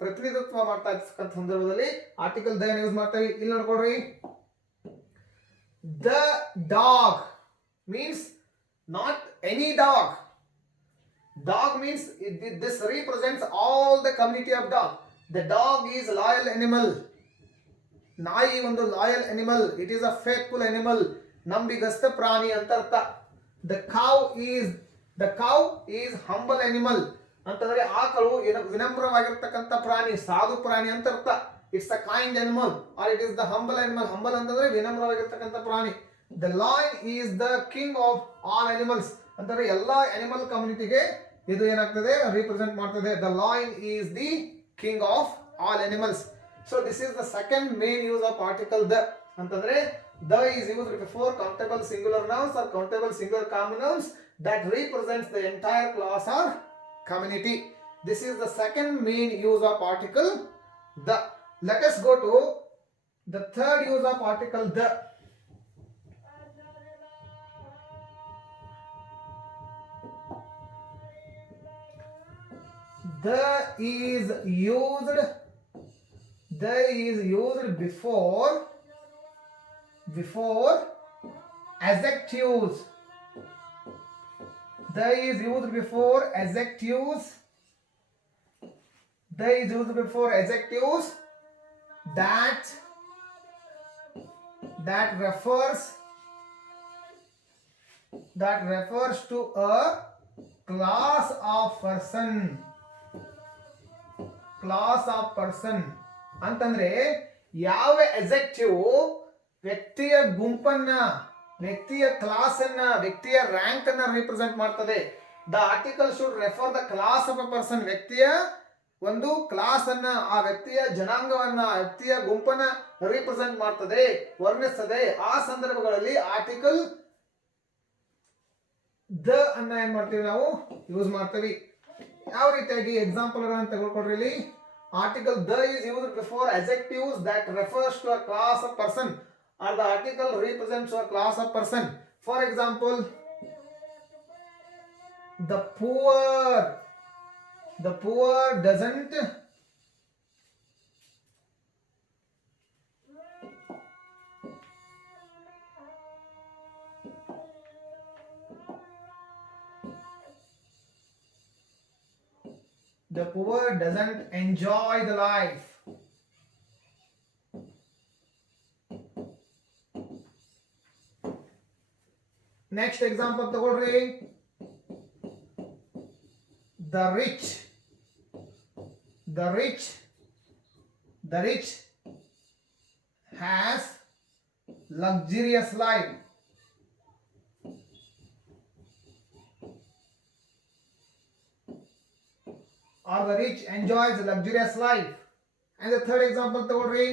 ಪ್ರತಿನಿಧಿತ್ವ ಮಾಡ್ತಾ ಇರ್ತಕ್ಕಂಥ ಸಂದರ್ಭದಲ್ಲಿ ಆರ್ಟಿಕಲ್ ದ ಯೂಸ್ ಮಾಡ್ತೀವಿ. ಇಲ್ಲಿ ನೋಡ್ಕೊಳ್ರಿ, the dog means not any dog. Dog means this represents all the community of dog. The dog is loyal animal. ನಾಯಿ ಒಂದು loyal animal. It is a faithful animal, ನಂಬಿಗಸ್ತ ಪ್ರಾಣಿ ಅಂತ ಅರ್ಥ. The cow is humble animal ಅಂತಂದ್ರೆ ಆಕಳು ವಿನಮ್ರವಾಗಿರ್ತಕ್ಕಂಥ ಪ್ರಾಣಿ, ಸಾಧು ಪ್ರಾಣಿ ಅಂತ ಅರ್ಥ. It's a kind animal, or it is the humble animal. Humble ಅಂತಂದ್ರೆ ವಿನಮ್ರವಾಗಿರ್ತಕ್ಕಂಥ ಪ್ರಾಣಿ. The lion is the king of all animals ಅಂತಂದ್ರೆ ಎಲ್ಲಾ ಅನಿಮಲ್ ಕಮ್ಯುನಿಟಿಗೆ ಇದು ಏನಾಗ್ತದೆ, ರಿಪ್ರೆಸೆಂಟ್ ಮಾಡ್ತದೆ. The lion is the king of all animals. So this is the second main use of article the ಅಂತಂದ್ರೆ the is used before countable singular nouns or countable singular common nouns that represents the entire class or community. This is the second main use of article the. Let us go to the third use of article the. The is used before adjectives. the is used before adjectives. The is used before adjectives that refers to a class of person. ಅಂತಂದ್ರೆ ಯಾವ adjective ವ್ಯಕ್ತಿಯ ಗುಂಪನ್ನ, ವ್ಯಕ್ತಿಯ ಕ್ಲಾಸ್ ಅನ್ನ, ವ್ಯಕ್ತಿಯ ರ್ಯಾಂಕ್ ಅನ್ನ ರಿಪ್ರೆಸೆಂಟ್ ಮಾಡ್ತದೆ. The article should refer the class of a person. ವ್ಯಕ್ತಿಯ ಒಂದು ಕ್ಲಾಸ್ ಅನ್ನ, ಆ ವ್ಯಕ್ತಿಯ ಜನಾಂಗವನ್ನ, ಆ ವ್ಯಕ್ತಿಯ ಗುಂಪನ್ನ ರಿಪ್ರೆಸೆಂಟ್ ಮಾಡ್ತದೆ, ವರ್ಣಿಸ್ತದೆ. ಆ ಸಂದರ್ಭಗಳಲ್ಲಿ ಆರ್ಟಿಕಲ್ ದ ಅನ್ನ ಏನ್ ಮಾಡ್ತೀವಿ, ನಾವು ಯೂಸ್ ಮಾಡ್ತೀವಿ. ಯಾವ ರೀತಿಯಾಗಿ ಎಕ್ಸಾಂಪಲ್ ಗಳನ್ನ ತೆಗೆದುಕೊಡ್ರಿ. ಇಲ್ಲಿ article the is used before adjectives that refers to a class of person or the article represents a class of person. For example, the poor doesn't enjoy the life. Next example ತಗೊಳ್ರಿ. The rich has luxurious life. Or the rich enjoys luxurious life. And the third example ತಗೊಳ್ರಿ.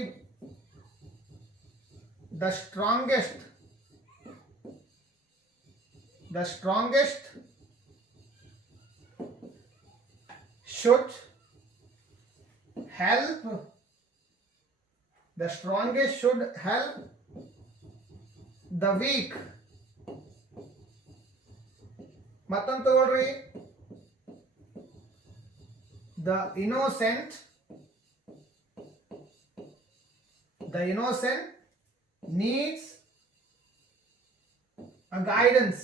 The strongest should help the weak. ಮತ್ತೊಂದು ತಗೊಳ್ರಿ. The innocent needs a guidance.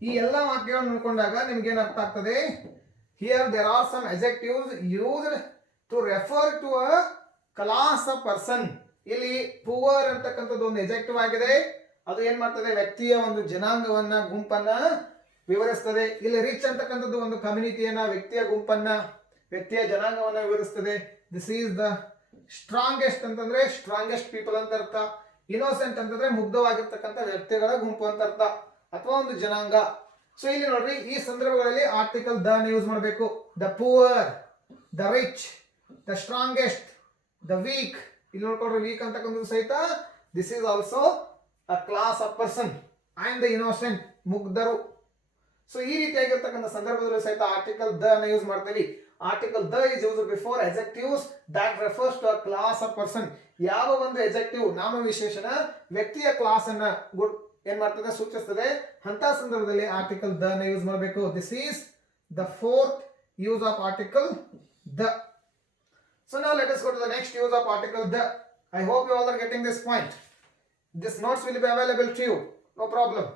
ಈ ಎಲ್ಲ ವಾಕ್ಯಗಳನ್ನು ನೋಡಿಕೊಂಡಾಗ ನಿಮಗೆ ಏನು ಅರ್ಥ ಆಗ್ತದೆ? Here there are some adjectives used to refer to a class of person. ಇಲ್ಲಿ poor ಅಂತಕ್ಕಂಥದ್ದು ಒಂದು adjective ಆಗಿದೆ. ಅದು ಏನ್ ಮಾಡ್ತದೆ? ವ್ಯಕ್ತಿಯ ಒಂದು ಜನಾಂಗವನ್ನ, ಗುಂಪನ್ನ ವಿವರಿಸ್ತದೆ. ಇಲ್ಲಿ ರಿಚ್ ಅಂತಕ್ಕಂಥದ್ದು ಒಂದು ಕಮ್ಯುನಿಟಿಯನ್ನ, ವ್ಯಕ್ತಿಯ ಗುಂಪನ್ನ, ವ್ಯಕ್ತಿಯ ಜನಾಂಗವನ್ನ ವಿವರಿಸ್ತದೆ. ದಿಸ್ ಈಸ್ ದ ಸ್ಟ್ರಾಂಗೆಸ್ಟ್ ಅಂತಂದ್ರೆ ಸ್ಟ್ರಾಂಗೆಸ್ಟ್ ಪೀಪಲ್ ಅಂತ ಅರ್ಥ. ಇನ್ನೋಸೆಂಟ್ ಅಂತಂದ್ರೆ ಮುಗ್ಧವಾಗಿರ್ತಕ್ಕಂಥ ವ್ಯಕ್ತಿಗಳ ಗುಂಪು ಅಂತ ಅರ್ಥ, ಅಥವಾ ಒಂದು ಜನಾಂಗ. ಸೊ ಇಲ್ಲಿ ನೋಡ್ರಿ, ಈ ಸಂದರ್ಭಗಳಲ್ಲಿ ಆರ್ಟಿಕಲ್ ದ ಯೂಸ್ ಮಾಡಬೇಕು. The poorer, the rich, the strongest, the weak. ಇಲ್ಲಿ ನೋಡ್ಕೊಡ್ರಿ, ವೀಕ್ ಅಂತಕ್ಕಂಥದ್ದು ಸಹಿತ this is also a class of person. And the innocent, ಮುಗ್ಧರು. ಸೊ ಈ ರೀತಿಯಾಗಿರ್ತಕ್ಕಂಥ ಸಂದರ್ಭದಲ್ಲಿ ಸಹಿತ ಆರ್ಟಿಕಲ್ ದ ಅನ್ನು ಯೂಸ್ ಮಾಡ್ತೀವಿ. Article the is used before adjectives that refers to a class of person. ಯಾವ ಒಂದು adjective, ನಾಮವಿಶೇಷಣ ವ್ಯಕ್ತಿಯ ಕ್ಲಾಸ್ ಅನ್ನ ಏನ್ ಮಾಡ್ತದೆ? ಸೂಚಿಸ್ತದೆ. ಅಂತ ಸಂದರ್ಭದಲ್ಲಿ ಆರ್ಟಿಕಲ್ ದ ಅನ್ನು ಯೂಸ್ ಮಾಡಬೇಕು. This is the fourth use of article the. So now let us go to the next use of article the. I hope you all are getting this point. This notes will be available to you, no problem.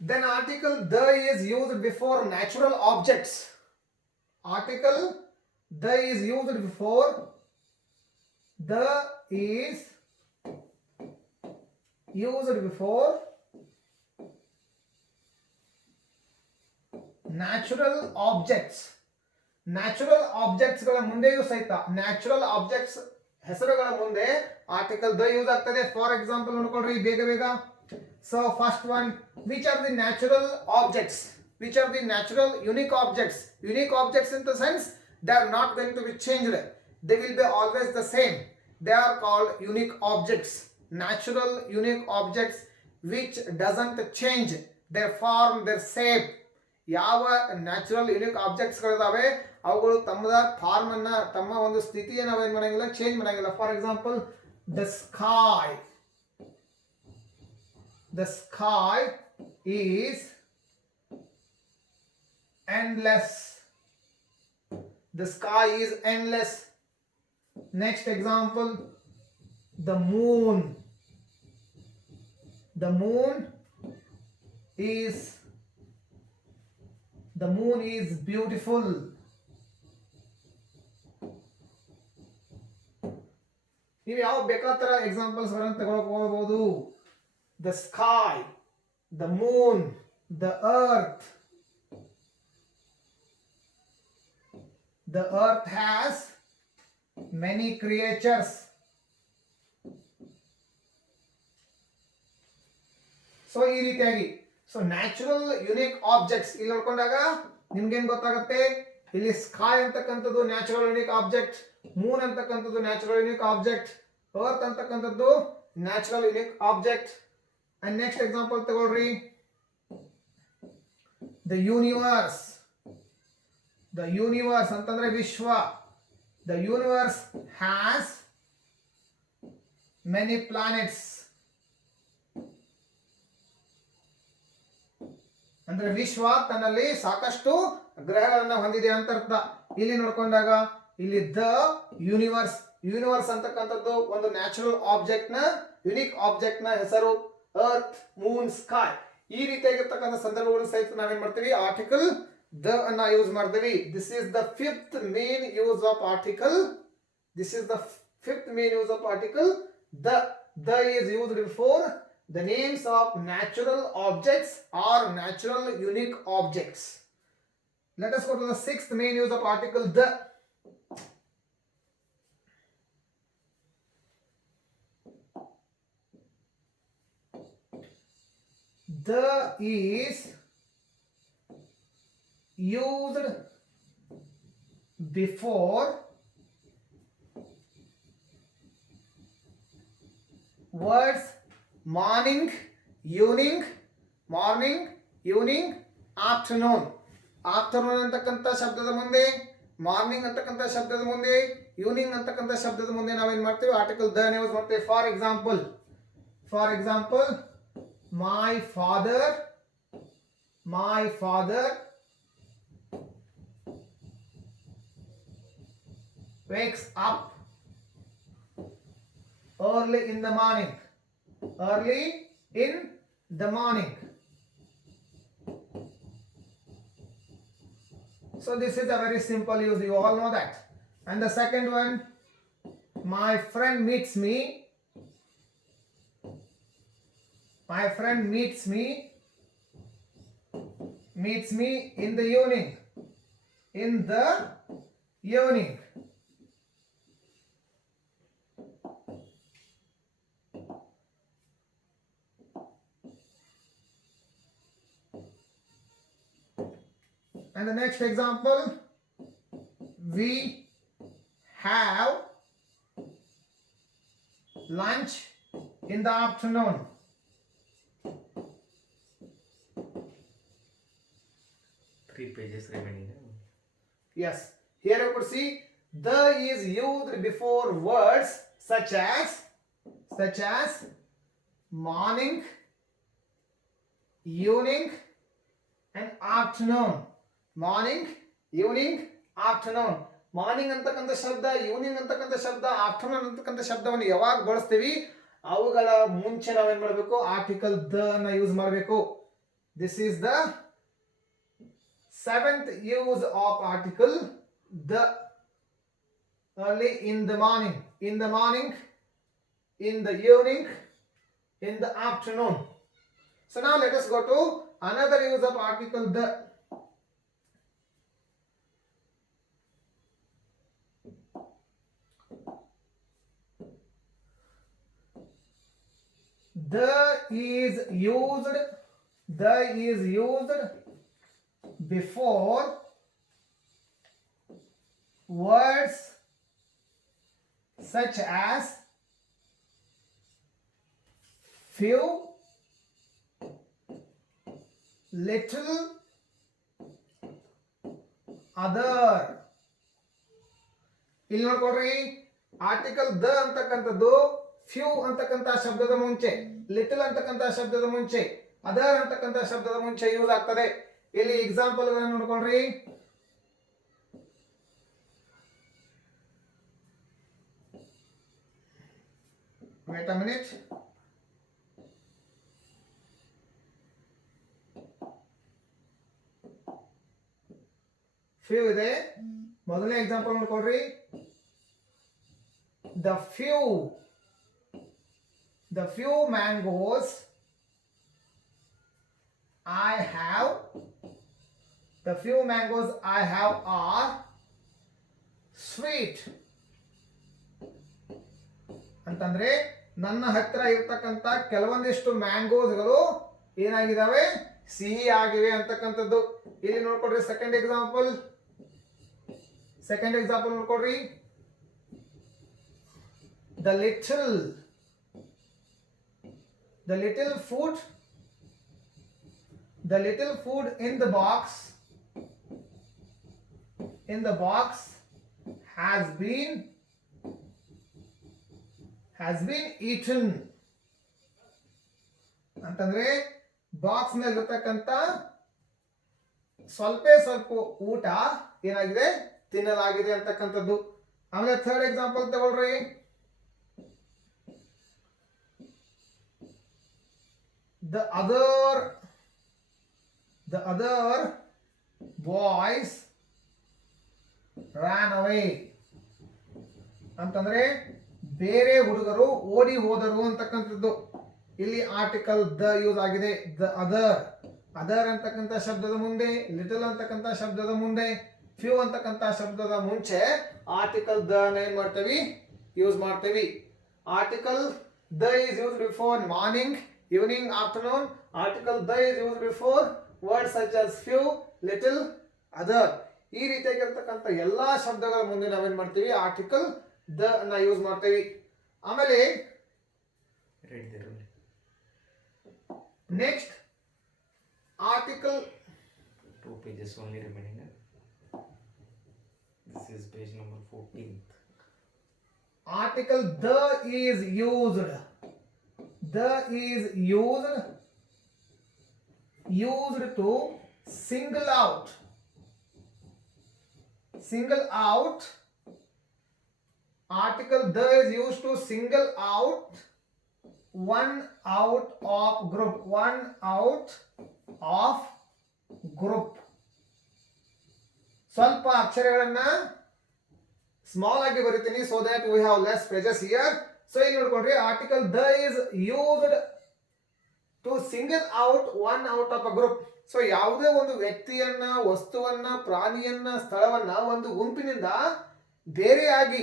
Then article the is used before natural objects. Article the is used before natural objects. Natural objects ಗಳ ಮುಂದೆಯೂ ಸಹಿತ, natural objects ಹೆಸರುಗಳ ಮುಂದೆ article the use ಆಗ್ತದೆ. For example ನೋಡ್ಕೊಳ್ರಿ ಬೇಗ ಬೇಗ. So first one, which are the natural objects? Which are the natural unique objects? Unique objects in the sense they are not going to be changed. They will be always the same. They are called unique objects. Natural unique objects which doesn't change their form, their shape. ಯಾವ natural unique objects ಗಳಿದಾವೆ ಅವುಗಳು ತಮ್ಮ ಫಾರ್ಮ್ ಅನ್ನ, ತಮ್ಮ ಒಂದು ಸ್ಥಿತಿಯನ್ನು ನಾವೇನ್ ಮಾಡಂಗಿಲ್ಲ, ಚೇಂಜ್ ಮಾಡಂಗಿಲ್ಲ. For example, the sky is endless. The sky is endless. Next example, the moon the moon is beautiful. ನೀವು ಯಾವ ಬೇಕಾದ ಎಕ್ಸಾಂಪಲ್ಸ್ ಗಳನ್ನು ತಗೊಳ್ಬಹುದು. The sky, the moon, the earth. The earth has many creatures. So ಈ ರೀತಿಯಾಗಿ ಸೊ ನ್ಯಾಚುರಲ್ ಯುನಿಕ್ ಆಬ್ಜೆಕ್ಟ್ಸ್ ಇಲ್ಲಿ ನೋಡ್ಕೊಂಡಾಗ ನಿಮ್ಗೇನ್ ಗೊತ್ತಾಗುತ್ತೆ, ಇಲ್ಲಿ ಸ್ಕೈ ಅಂತಕ್ಕಂಥದ್ದು ನ್ಯಾಚುರಲ್ ಯುನಿಕ್ ಆಬ್ಜೆಕ್ಟ್, ಮೂನ್ ಅಂತಕ್ಕಂಥದ್ದು ನ್ಯಾಚುರಲ್ ಯುನಿಕ್ ಆಬ್ಜೆಕ್ಟ್, ಅರ್ತ್ ಅಂತಕ್ಕಂಥದ್ದು natural unique object. And next example ತಗೊಳ್ರಿ, ದ ಯೂನಿವರ್ಸ್. ದ ಯೂನಿವರ್ಸ್ ಅಂತಂದ್ರೆ ವಿಶ್ವ. The universe has many planets. ಅಂದ್ರೆ ವಿಶ್ವ ತನ್ನಲ್ಲಿ ಸಾಕಷ್ಟು ಗ್ರಹಗಳನ್ನ ಹೊಂದಿದೆ ಅಂತ ಅರ್ಥ. ಇಲ್ಲಿ ನೋಡ್ಕೊಂಡಾಗ ಇಲ್ಲಿ ದ ಯೂನಿವರ್ಸ್, ಯೂನಿವರ್ಸ್ ಅಂತಕ್ಕಂಥದ್ದು ಒಂದು ನ್ಯಾಚುರಲ್ ಆಬ್ಜೆಕ್ಟ್ ನ ಯುನಿಕ್ ಆಬ್ಜೆಕ್ಟ್ ನ ಹೆಸರು ಅರ್ತ್, ಮೂನ್, ಸ್ಕೈ. ಈ ರೀತಿಯಾಗಿರ್ತಕ್ಕಂಥ ಸಂದರ್ಭಗಳು ಸಹಿತ ನಾವೇನ್ ಮಾಡ್ತೀವಿ, ಆರ್ಟಿಕಲ್ ದ ಅನ್ನ ಯೂಸ್ ಮಾಡ್ತೀವಿ. This is the fifth main use of article. This is the fifth main use of article the. The is used before the names of natural objects or natural unique objects. Let us go to the sixth main use of article the. The is used before words morning, evening, afternoon. Afternoon ಅಂತಕ್ಕಂಥ ಶಬ್ದದ ಮುಂದೆ, ಮಾರ್ನಿಂಗ್ ಅಂತಕ್ಕಂಥ ಶಬ್ದದ ಮುಂದೆ, ಈವ್ನಿಂಗ್ ಅಂತಕ್ಕಂಥ ಶಬ್ದದ ಮುಂದೆ ನಾವೇನ್ ಮಾಡ್ತೀವಿ, ಆರ್ಟಿಕಲ್ ದ ಯೂಸ್ ಮಾಡ್ತೀವಿ. For example my father wakes up early in the morning. So this is a very simple use, you all know that. And the second one, my friend meets me in the evening. And the next example, we have lunch in the afternoon. Three pages remaining. Yes, here you could see the is used before words such as morning, evening and afternoon. Morning, evening, afternoon. Morning ಅಂತಕ್ಕಂಥ ಶಬ್ದ, ಈವ್ನಿಂಗ್ ಅಂತಕ್ಕಂಥ ಶಬ್ದ, ಆಫ್ಟರ್ನೂನ್ ಅಂತಕ್ಕಂಥ ಶಬ್ದವನ್ನು ಯಾವಾಗ ಬಳಸ್ತೀವಿ, ಅವುಗಳ ಮುಂಚೆ ನಾವೇನ್ ಮಾಡಬೇಕು, ಆರ್ಟಿಕಲ್ ದ ನ ಯೂಸ್ ಮಾಡಬೇಕು. This is the seventh use of article the. Early in the morning, in the evening, in the afternoon. So now let us go to another use of article the. The is used before words such as few, little, other. ಇಲ್ಲಿ ನೋಡ್ಕೊಡ್ರಿ, article the ಅಂತಕ್ಕಂಥದ್ದು ಫ್ಯೂ ಅಂತಕ್ಕಂಥ ಶಬ್ದದ ಮುಂಚೆ, ಲಿಟಲ್ ಅಂತಕ್ಕಂಥ ಶಬ್ದದ ಮುಂಚೆ, ಅದರ್ ಅಂತಕ್ಕಂಥ ಶಬ್ದದ ಮುಂಚೆ ಯೂಸ್ ಆಗ್ತದೆ. ಇಲ್ಲಿ ಎಕ್ಸಾಂಪಲ್ ನೋಡ್ಕೊಳ್ರಿ, wait a minute. ಫ್ಯೂ ಇದೆ. ಮೊದಲನೇ ಎಕ್ಸಾಂಪಲ್ ನೋಡ್ಕೊಳ್ರಿ. The few mangoes I have are sweet. ಅಂತಂದ್ರೆ ನನ್ನ ಹತ್ರ ಇರ್ತಕ್ಕಂಥ ಕೆಲವೊಂದಿಷ್ಟು ಮ್ಯಾಂಗೋಸ್ಗಳು ಏನಾಗಿದ್ದಾವೆ, ಸಿಹಿ ಆಗಿವೆ ಅಂತಕ್ಕಂಥದ್ದು. ಇಲ್ಲಿ ನೋಡ್ಕೊಡ್ರಿ ಸೆಕೆಂಡ್ ಎಕ್ಸಾಂಪಲ್ ನೋಡ್ಕೊಡ್ರಿ. The little food in the box has been eaten. ಅಂತಂದ್ರೆ ಬಾಕ್ಸ್ ನಲ್ಲಿ ಇರತಕ್ಕಂತ ಸ್ವಲ್ಪ ಊಟ ಏನಾಗಿದೆ, ತಿನ್ನಲಾಗಿದೆ ಅಂತಕ್ಕಂಥದ್ದು. ಆಮೇಲೆ ಥರ್ಡ್ ಎಕ್ಸಾಂಪಲ್ ತಗೊಳ್ರಿ. The other boys ran away. ಅಂತಂದ್ರೆ ಬೇರೆ ಹುಡುಗರು ಓಡಿ ಹೋದರು ಅಂತಕ್ಕಂಥದ್ದು. ಇಲ್ಲಿ ಆರ್ಟಿಕಲ್ ದ ಯೂಸ್ ಆಗಿದೆ. ದ ಅದರ್ ಅಂತಕ್ಕಂಥ ಶಬ್ದದ ಮುಂದೆ, ಲಿಟಲ್ ಅಂತಕ್ಕಂಥ ಶಬ್ದದ ಮುಂದೆ, ಫ್ಯೂ ಅಂತಕ್ಕಂಥ ಶಬ್ದದ ಮುಂಚೆ ಆರ್ಟಿಕಲ್ ದ ಏನ್ ಮಾಡ್ತೀವಿ, ಯೂಸ್ ಮಾಡ್ತೀವಿ. Article the is use before morning, evening, afternoon. Article the is use before words such as few, little, other. ಈ ರೀತಿಯಾಗಿರ್ತಕ್ಕಂಥ ಎಲ್ಲಾ ಶಬ್ದಗಳ ಮುಂದೆ ನಾವೇನ್ ಮಾಡ್ತೀವಿ, ಆರ್ಟಿಕಲ್ ದ ನ ಯೂಸ್ ಮಾಡ್ತೀವಿ. ಆಮೇಲೆ next article 2 pages only remaining. This is page number 14th. Article the is used to single out article the is used to single out one out of group. ಸ್ವಲ್ಪ ಅಕ್ಷರಗಳನ್ನ ಸ್ಮಾಲ್ ಆಗಿ ಬರೀತೀನಿ, so that we have less pages here. So ಇಲ್ಲಿ ನೋಡ್ಕೊಳ್ರಿ, article the is used to single out one out of a group. So ಯಾವುದೇ ಒಂದು ವ್ಯಕ್ತಿಯನ್ನ, ವಸ್ತುವನ್ನ, ಪ್ರಾಣಿಯನ್ನ, ಸ್ಥಳವನ್ನ ಒಂದು ಗುಂಪಿನಿಂದ ಬೇರೆಯಾಗಿ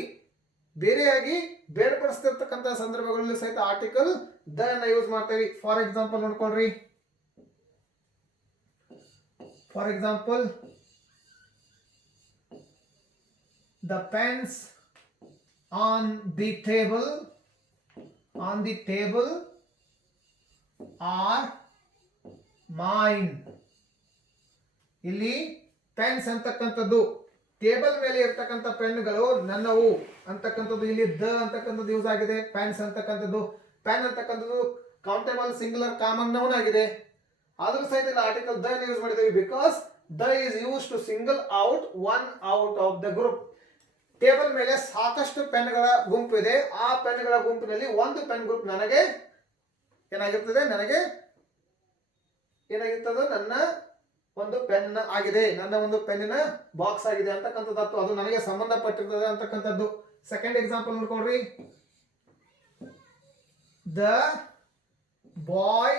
ಬೇರ್ಪಡಿಸ್ತಿರ್ತಕ್ಕಂಥ ಸಂದರ್ಭಗಳಲ್ಲಿ ಸಹಿತ ಆರ್ಟಿಕಲ್ ದ ನ ಯೂಸ್ ಮಾಡ್ತೀವಿ. ಫಾರ್ ಎಕ್ಸಾಂಪಲ್ ನೋಡ್ಕೊಳ್ರಿ. For example, the pens on the table are mine. ಇಲ್ಲಿ ಪೆನ್ಸ್ ಅಂತಕ್ಕಂಥದ್ದು, ಟೇಬಲ್ ಮೇಲೆ ಇರ್ತಕ್ಕಂಥ ಪೆನ್ಗಳು ನನ್ನವು ಅಂತಕ್ಕಂಥದ್ದು. ಇಲ್ಲಿ ದ ಅಂತಕ್ಕಂಥದ್ದು ಯೂಸ್ ಆಗಿದೆ. ಪೆನ್ಸ್ ಅಂತಕ್ಕಂಥದ್ದು, ಪೆನ್ ಅಂತಕ್ಕಂಥದ್ದು ಕೌಂಟೇಬಲ್ ಸಿಂಗುಲರ್ ಕಾಮನ್ ನೌನ್ ಆಗಿದೆ. ಆದ್ರೂ ಸಹಿತ ಆರ್ಟಿಕಲ್ ದ ಯೂಸ್ ಮಾಡಿದ್ದೀವಿ, because the is use to single out one out of the group. Table ಮೇಲೆ ಸಾಕಷ್ಟು ಪೆನ್ಗಳ ಗುಂಪು ಇದೆ. ಆ ಪೆನ್ಗಳ ಗುಂಪಿನಲ್ಲಿ ಒಂದು ಪೆನ್ ಗ್ರೂಪ್ ನನಗೆ ಏನಾಗಿರ್ತದೆ, ನನ್ನ ಒಂದು ಪೆನ್ ಆಗಿದೆ, ನನ್ನ ಒಂದು ಪೆನ್ನಿನ ಬಾಕ್ಸ್ ಆಗಿದೆ ಅಂತಕ್ಕಂಥದ್ದು. ಅದು ನನಗೆ ಸಂಬಂಧಪಟ್ಟಿರ್ತದೆ ಅಂತಕ್ಕಂಥದ್ದು. ಸೆಕೆಂಡ್ ಎಕ್ಸಾಂಪಲ್ ನೋಡ್ಕೊಳ್ರಿ. ದ ಬಾಯ್